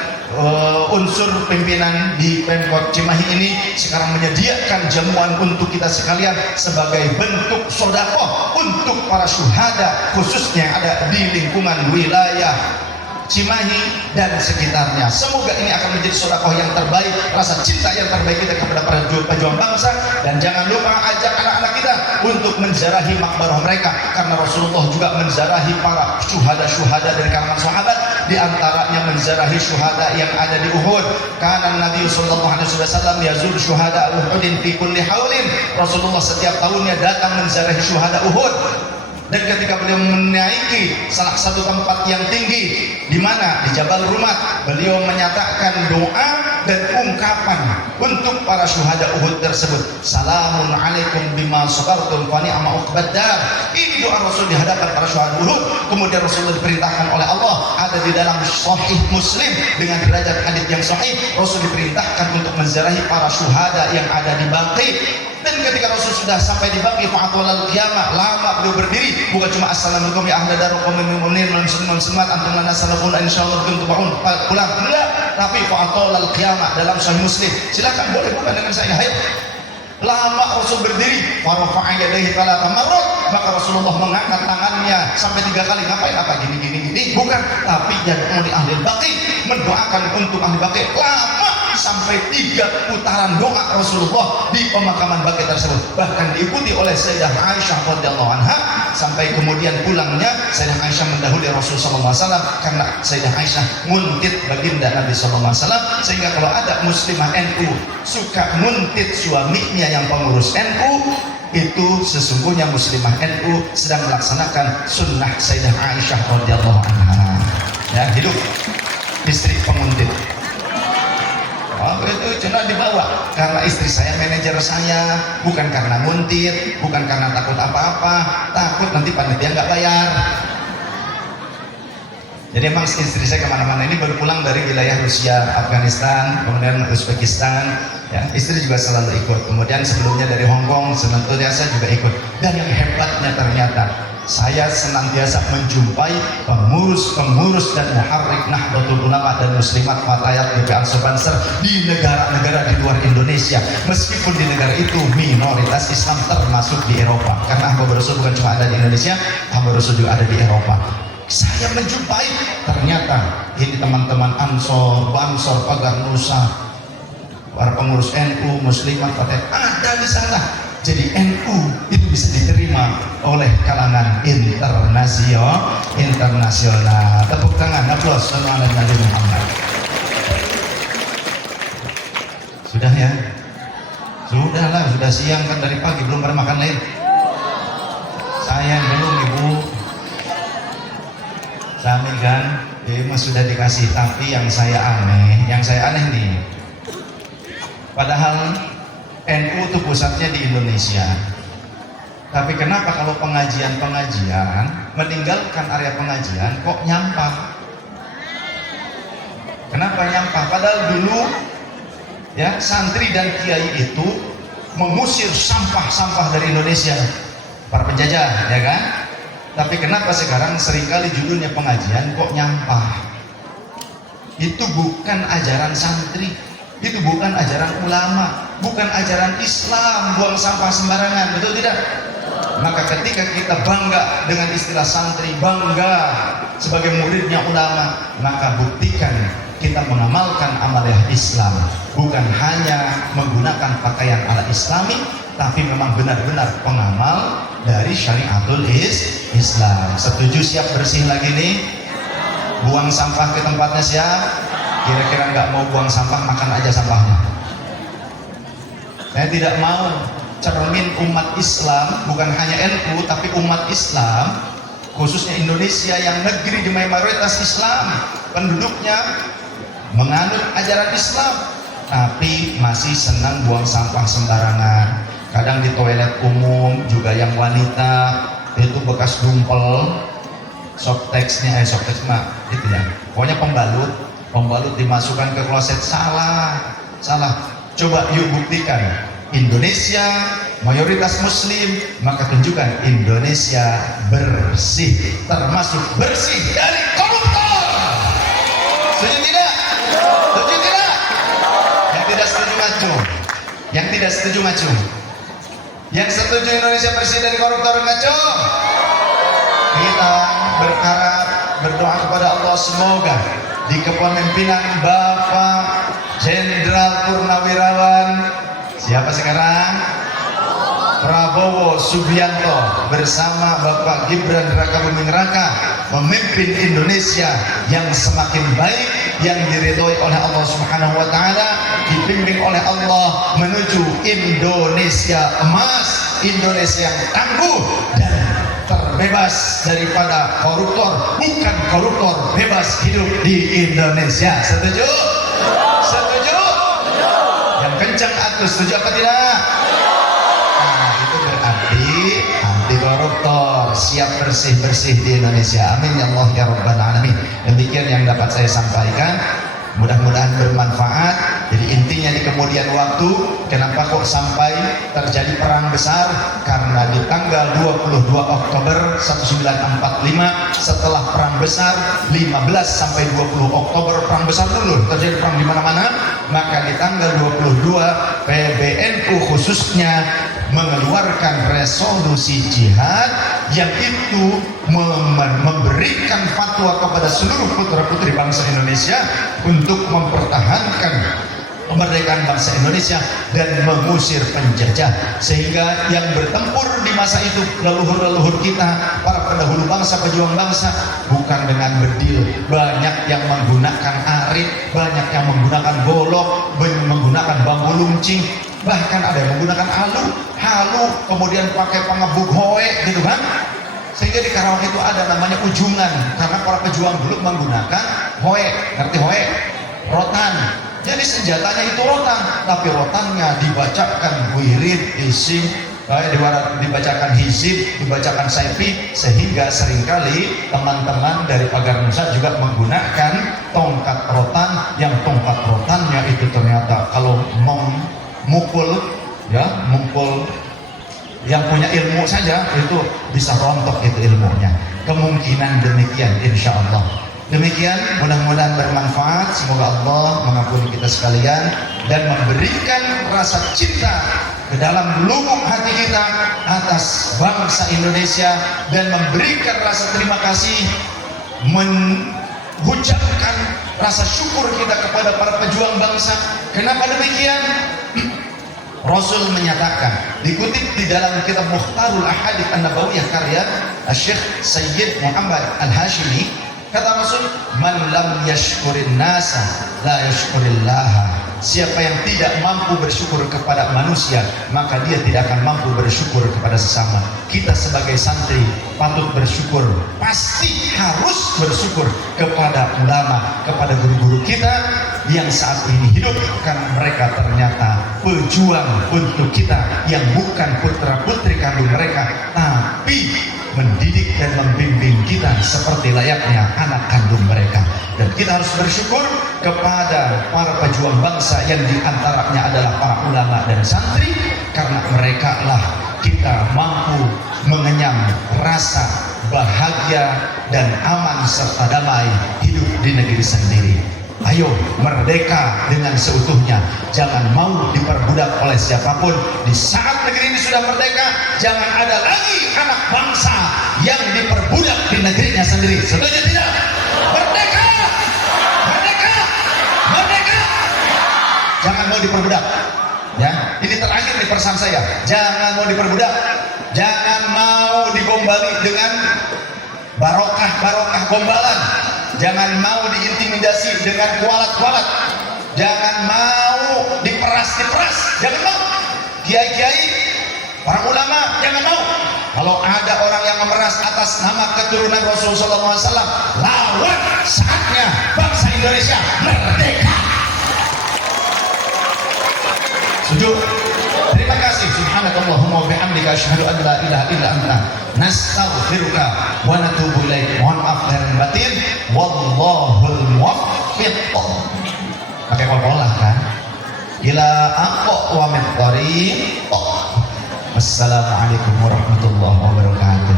unsur pimpinan di Pemkot Cimahi ini sekarang menyediakan jamuan untuk kita sekalian sebagai bentuk sedekah untuk para syuhada, khususnya ada di lingkungan wilayah Cimahi dan sekitarnya. Semoga ini akan menjadi sedekah yang terbaik, rasa cinta yang terbaik kita kepada para pejuang bangsa. Dan jangan lupa ajak anak-anak kita untuk menziarahi makbarah mereka, karena Rasulullah juga menziarahi para syuhada-syuhada dari kalangan sahabat, di antaranya menziarahi syuhada yang ada di Uhud. Karena Nabi sallallahu alaihi wasallam yazur syuhada Uhudin fi kulli haulin, Rasulullah setiap tahunnya datang menziarahi syuhada Uhud. Dan ketika beliau menaiki salah satu tempat yang tinggi, di mana di Jabal Rumat, beliau menyatakan doa dan ungkapan untuk para syuhada Uhud tersebut. Salamun alaikum bima sabartum fa ni'ma uqbad dar. Ini doa Rasul di hadapan para syuhada Uhud. Kemudian Rasul diperintahkan oleh Allah, ada di dalam Sahih Muslim dengan derajat hadits yang sahih, Rasul diperintahkan untuk menziarahi para syuhada yang ada di Baqi. Dan ketika Rasul sudah sampai di Baqi, fa'atwalal qiyamah, lama beliau berdiri, bukan cuma assalamualaikum ya ahla darul qaumin mu'minin wal muslimat antum lana salafun insyaallah kuntum ba'un pulang, enggak, tapi fa'atwalal qiyamah dalam Sahih Muslim. Silakan boleh bukan dengan saya, ayo. Lama Rasul berdiri, farafa'a yadayhi thalatha marrat, maka Rasulullah mengangkat tangannya sampai 3 kali. Ngapain? Apa gini? Bukan, tapi yad'u li ahli Baqi, mendoakan untuk ahli Baqi. Lama sampai 3 putaran doa Rasulullah di pemakaman Baqi tersebut, bahkan diikuti oleh Sayyidah Aisyah radhiyallahu anha, sampai kemudian pulangnya Sayyidah Aisyah mendahului Rasulullah SAW, karena Sayyidah Aisyah nguntit baginda Nabi SAW. Sehingga kalau ada muslimah NU suka nguntit suaminya yang pengurus NU, itu sesungguhnya muslimah NU sedang melaksanakan sunnah Sayyidah Aisyah radhiyallahu anha. ya, hidup istri penguntit. Oh, itu cuma dibawa karena istri saya manajer saya, bukan karena nguntit, bukan karena takut apa-apa, takut nanti panitia nggak bayar. Jadi emang istri saya kemana-mana ini baru pulang dari wilayah Rusia, Afghanistan, kemudian Uzbekistan, ya, istri juga selalu ikut. Kemudian sebelumnya dari Hong Kong, senantiasa juga ikut. Dan yang hebatnya ternyata saya senantiasa menjumpai pengurus-pengurus dan muharrik Nahdlatul Ulama dan Muslimat Fatayat BP Ansor Banser di negara-negara di luar Indonesia, meskipun di negara itu minoritas Islam termasuk di Eropa, karena Hamba Rasul bukan cuma ada di Indonesia, Hamba Rasul juga ada di Eropa. Saya menjumpai ternyata ini teman-teman Ansor, Bansor, Pagar Nusa, para pengurus NU, Muslimat Fatayat ada di sana. Jadi NU itu bisa diterima oleh kalangan internasional. Tepuk tangan, aplaus sama Nabi Muhammad. Sudah ya? Sudahlah, sudah siang kan dari pagi belum pernah makan lain. Saya belum ibu. Sami kan, mas sudah dikasih. Tapi yang saya aneh nih. Padahal NU itu pusatnya di Indonesia. Tapi kenapa kalau pengajian meninggalkan area pengajian kok nyampah? Kenapa nyampah? Padahal dulu ya santri dan kiai itu mengusir sampah-sampah dari Indonesia, para penjajah, ya kan? Tapi kenapa sekarang seringkali judulnya pengajian kok nyampah? Itu bukan ajaran santri, itu bukan ajaran ulama, bukan ajaran Islam buang sampah sembarangan, betul tidak? Maka ketika kita bangga dengan istilah santri, bangga sebagai muridnya ulama, maka buktikan kita mengamalkan amaliah Islam, bukan hanya menggunakan pakaian ala Islami, tapi memang benar-benar pengamal dari syariatul Islam. Setuju siap bersih lagi nih? Buang sampah ke tempatnya siap? Kira-kira nggak mau buang sampah, makan aja sampahnya. Saya tidak mau cermin umat Islam, bukan hanya NU, tapi umat Islam, khususnya Indonesia yang negeri di mayoritas Islam, penduduknya menganut ajaran Islam, tapi masih senang buang sampah sembarangan. Kadang di toilet umum juga yang wanita itu bekas dumpel, softtex mah itu ya, pokoknya pembalut dimasukkan ke kloset. Salah. Coba yuk buktikan Indonesia mayoritas Muslim, maka tunjukkan Indonesia bersih, termasuk bersih dari koruptor. Setuju tidak? Setuju tidak? Yang tidak setuju maju. Yang tidak setuju maju. Yang setuju Indonesia bersih dari koruptor maju. Kita berharap, berdoa kepada Allah semoga di kepemimpinan Bapak Jenderal Purnawirawan, siapa sekarang? Prabowo Subianto bersama Bapak Gibran Raka Buming Raka memimpin Indonesia yang semakin baik, yang diridhoi oleh Allah Subhanahu wa taala, dibimbing oleh Allah menuju Indonesia emas, Indonesia yang tangguh dan terbebas daripada koruptor, bukan koruptor, bebas hidup di Indonesia. Setuju? Setuju? Yang kencang atuh, setuju apa tidak? Nah, itu berarti anti koruptor, siap bersih-bersih di Indonesia. Amin ya Allah ya Rabbal Alamin. Demikian yang dapat saya sampaikan, mudah-mudahan bermanfaat. Jadi intinya di kemudian waktu, kenapa kok sampai terjadi perang besar? Karena di tanggal 22 Oktober 1945, setelah perang besar 15 sampai 20 Oktober perang besar dulu, terjadi perang di mana-mana. Maka di tanggal 22 PBNU khususnya mengeluarkan resolusi jihad yang itu memberikan fatwa kepada seluruh putra-putri bangsa Indonesia untuk mempertahankan kemerdekaan bangsa Indonesia dan mengusir penjajah, sehingga yang bertempur di masa itu leluhur-leluhur kita, para pendahulu bangsa, pejuang bangsa, bukan dengan bedil, banyak yang menggunakan arit, banyak yang menggunakan golok, menggunakan bambu luncing, bahkan ada yang menggunakan halu, kemudian pakai pengebuk hoe gitu kan. Sehingga di Karawang itu ada namanya ujungan, karena para pejuang dulu menggunakan hoe, ngerti hoe? Rotan. Jadi senjatanya itu rotan, tapi rotannya dibacakan wirid, isim, dibacakan hizib, dibacakan saifi, sehingga seringkali teman-teman dari Pagar Nusa juga menggunakan tongkat rotan, yang tongkat rotannya itu ternyata kalau memukul, ya, mukul yang punya ilmu saja itu bisa rontok itu ilmunya. Kemungkinan demikian, insya Allah. Demikian, mudah-mudahan bermanfaat. Semoga Allah mengampuni kita sekalian dan memberikan rasa cinta ke dalam lubuk hati kita atas bangsa Indonesia, dan memberikan rasa terima kasih, mengucapkan rasa syukur kita kepada para pejuang bangsa. Kenapa demikian? Rasul menyatakan, dikutip di dalam kitab Mukhtarul Ahadits An-Nabawiyah karya Syekh Sayyid Muhammad Al-Hashimi, kata Rasul, man lam yashkurin nasa la yashkurillah. Siapa yang tidak mampu bersyukur kepada manusia, maka dia tidak akan mampu bersyukur kepada sesama. Kita sebagai santri patut bersyukur, pasti harus bersyukur kepada ulama, kepada guru-guru kita yang saat ini hidup, karena mereka ternyata pejuang untuk kita yang bukan putra putri kandung mereka, tapi mendidik dan membimbing kita seperti layaknya anak kandung mereka. Dan kita harus bersyukur kepada para pejuang bangsa yang diantaranya adalah para ulama dan santri, karena mereka lah kita mampu mengenyam rasa bahagia dan aman serta damai hidup di negeri sendiri. Ayo merdeka dengan seutuhnya, jangan mau diperbudak oleh siapapun. Di saat negeri ini sudah merdeka, jangan ada lagi anak bangsa yang diperbudak di negerinya sendiri. Setuju tidak? Merdeka! Merdeka! Merdeka! Jangan mau diperbudak. Ya, ini terakhir nih pesan saya. Jangan mau diperbudak. Jangan mau digombali dengan barokah gombalan. Jangan mau diintimidasi dengan kualat-kualat. Jangan mau diperas. Jangan mau. Kiai-kiai, para ulama, jangan mau. Kalau ada orang yang memeras atas nama keturunan Rasulullah SAW, lawan. Saatnya bangsa Indonesia merdeka. Sujud. Terima kasih. Subhanakallahumma wa bihamdika asyhadu an la ilaha illa anta nastaghfiruka wa natubu ilaik. Mohon maaf lahir dan batin. Wallahul muwaffiq. Pakai kol-kolah kan? Ila aqwa wa min thariq. Wassalamualaikum warahmatullahi wabarakatuh.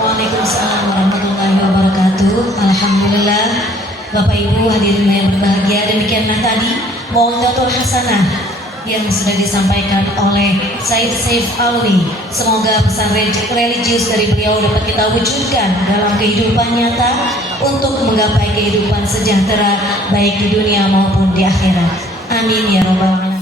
Waalaikumsalam warahmatullahi wabarakatuh. Alhamdulillah, Bapak Ibu hadirin yang berbahagia, demikianlah tadi Mawaddatul Hasanah yang sudah disampaikan oleh Said Saif Alwi. Semoga pesan religius dari beliau dapat kita wujudkan dalam kehidupan nyata untuk menggapai kehidupan sejahtera baik di dunia maupun di akhirat. Amin ya rabbal alamin.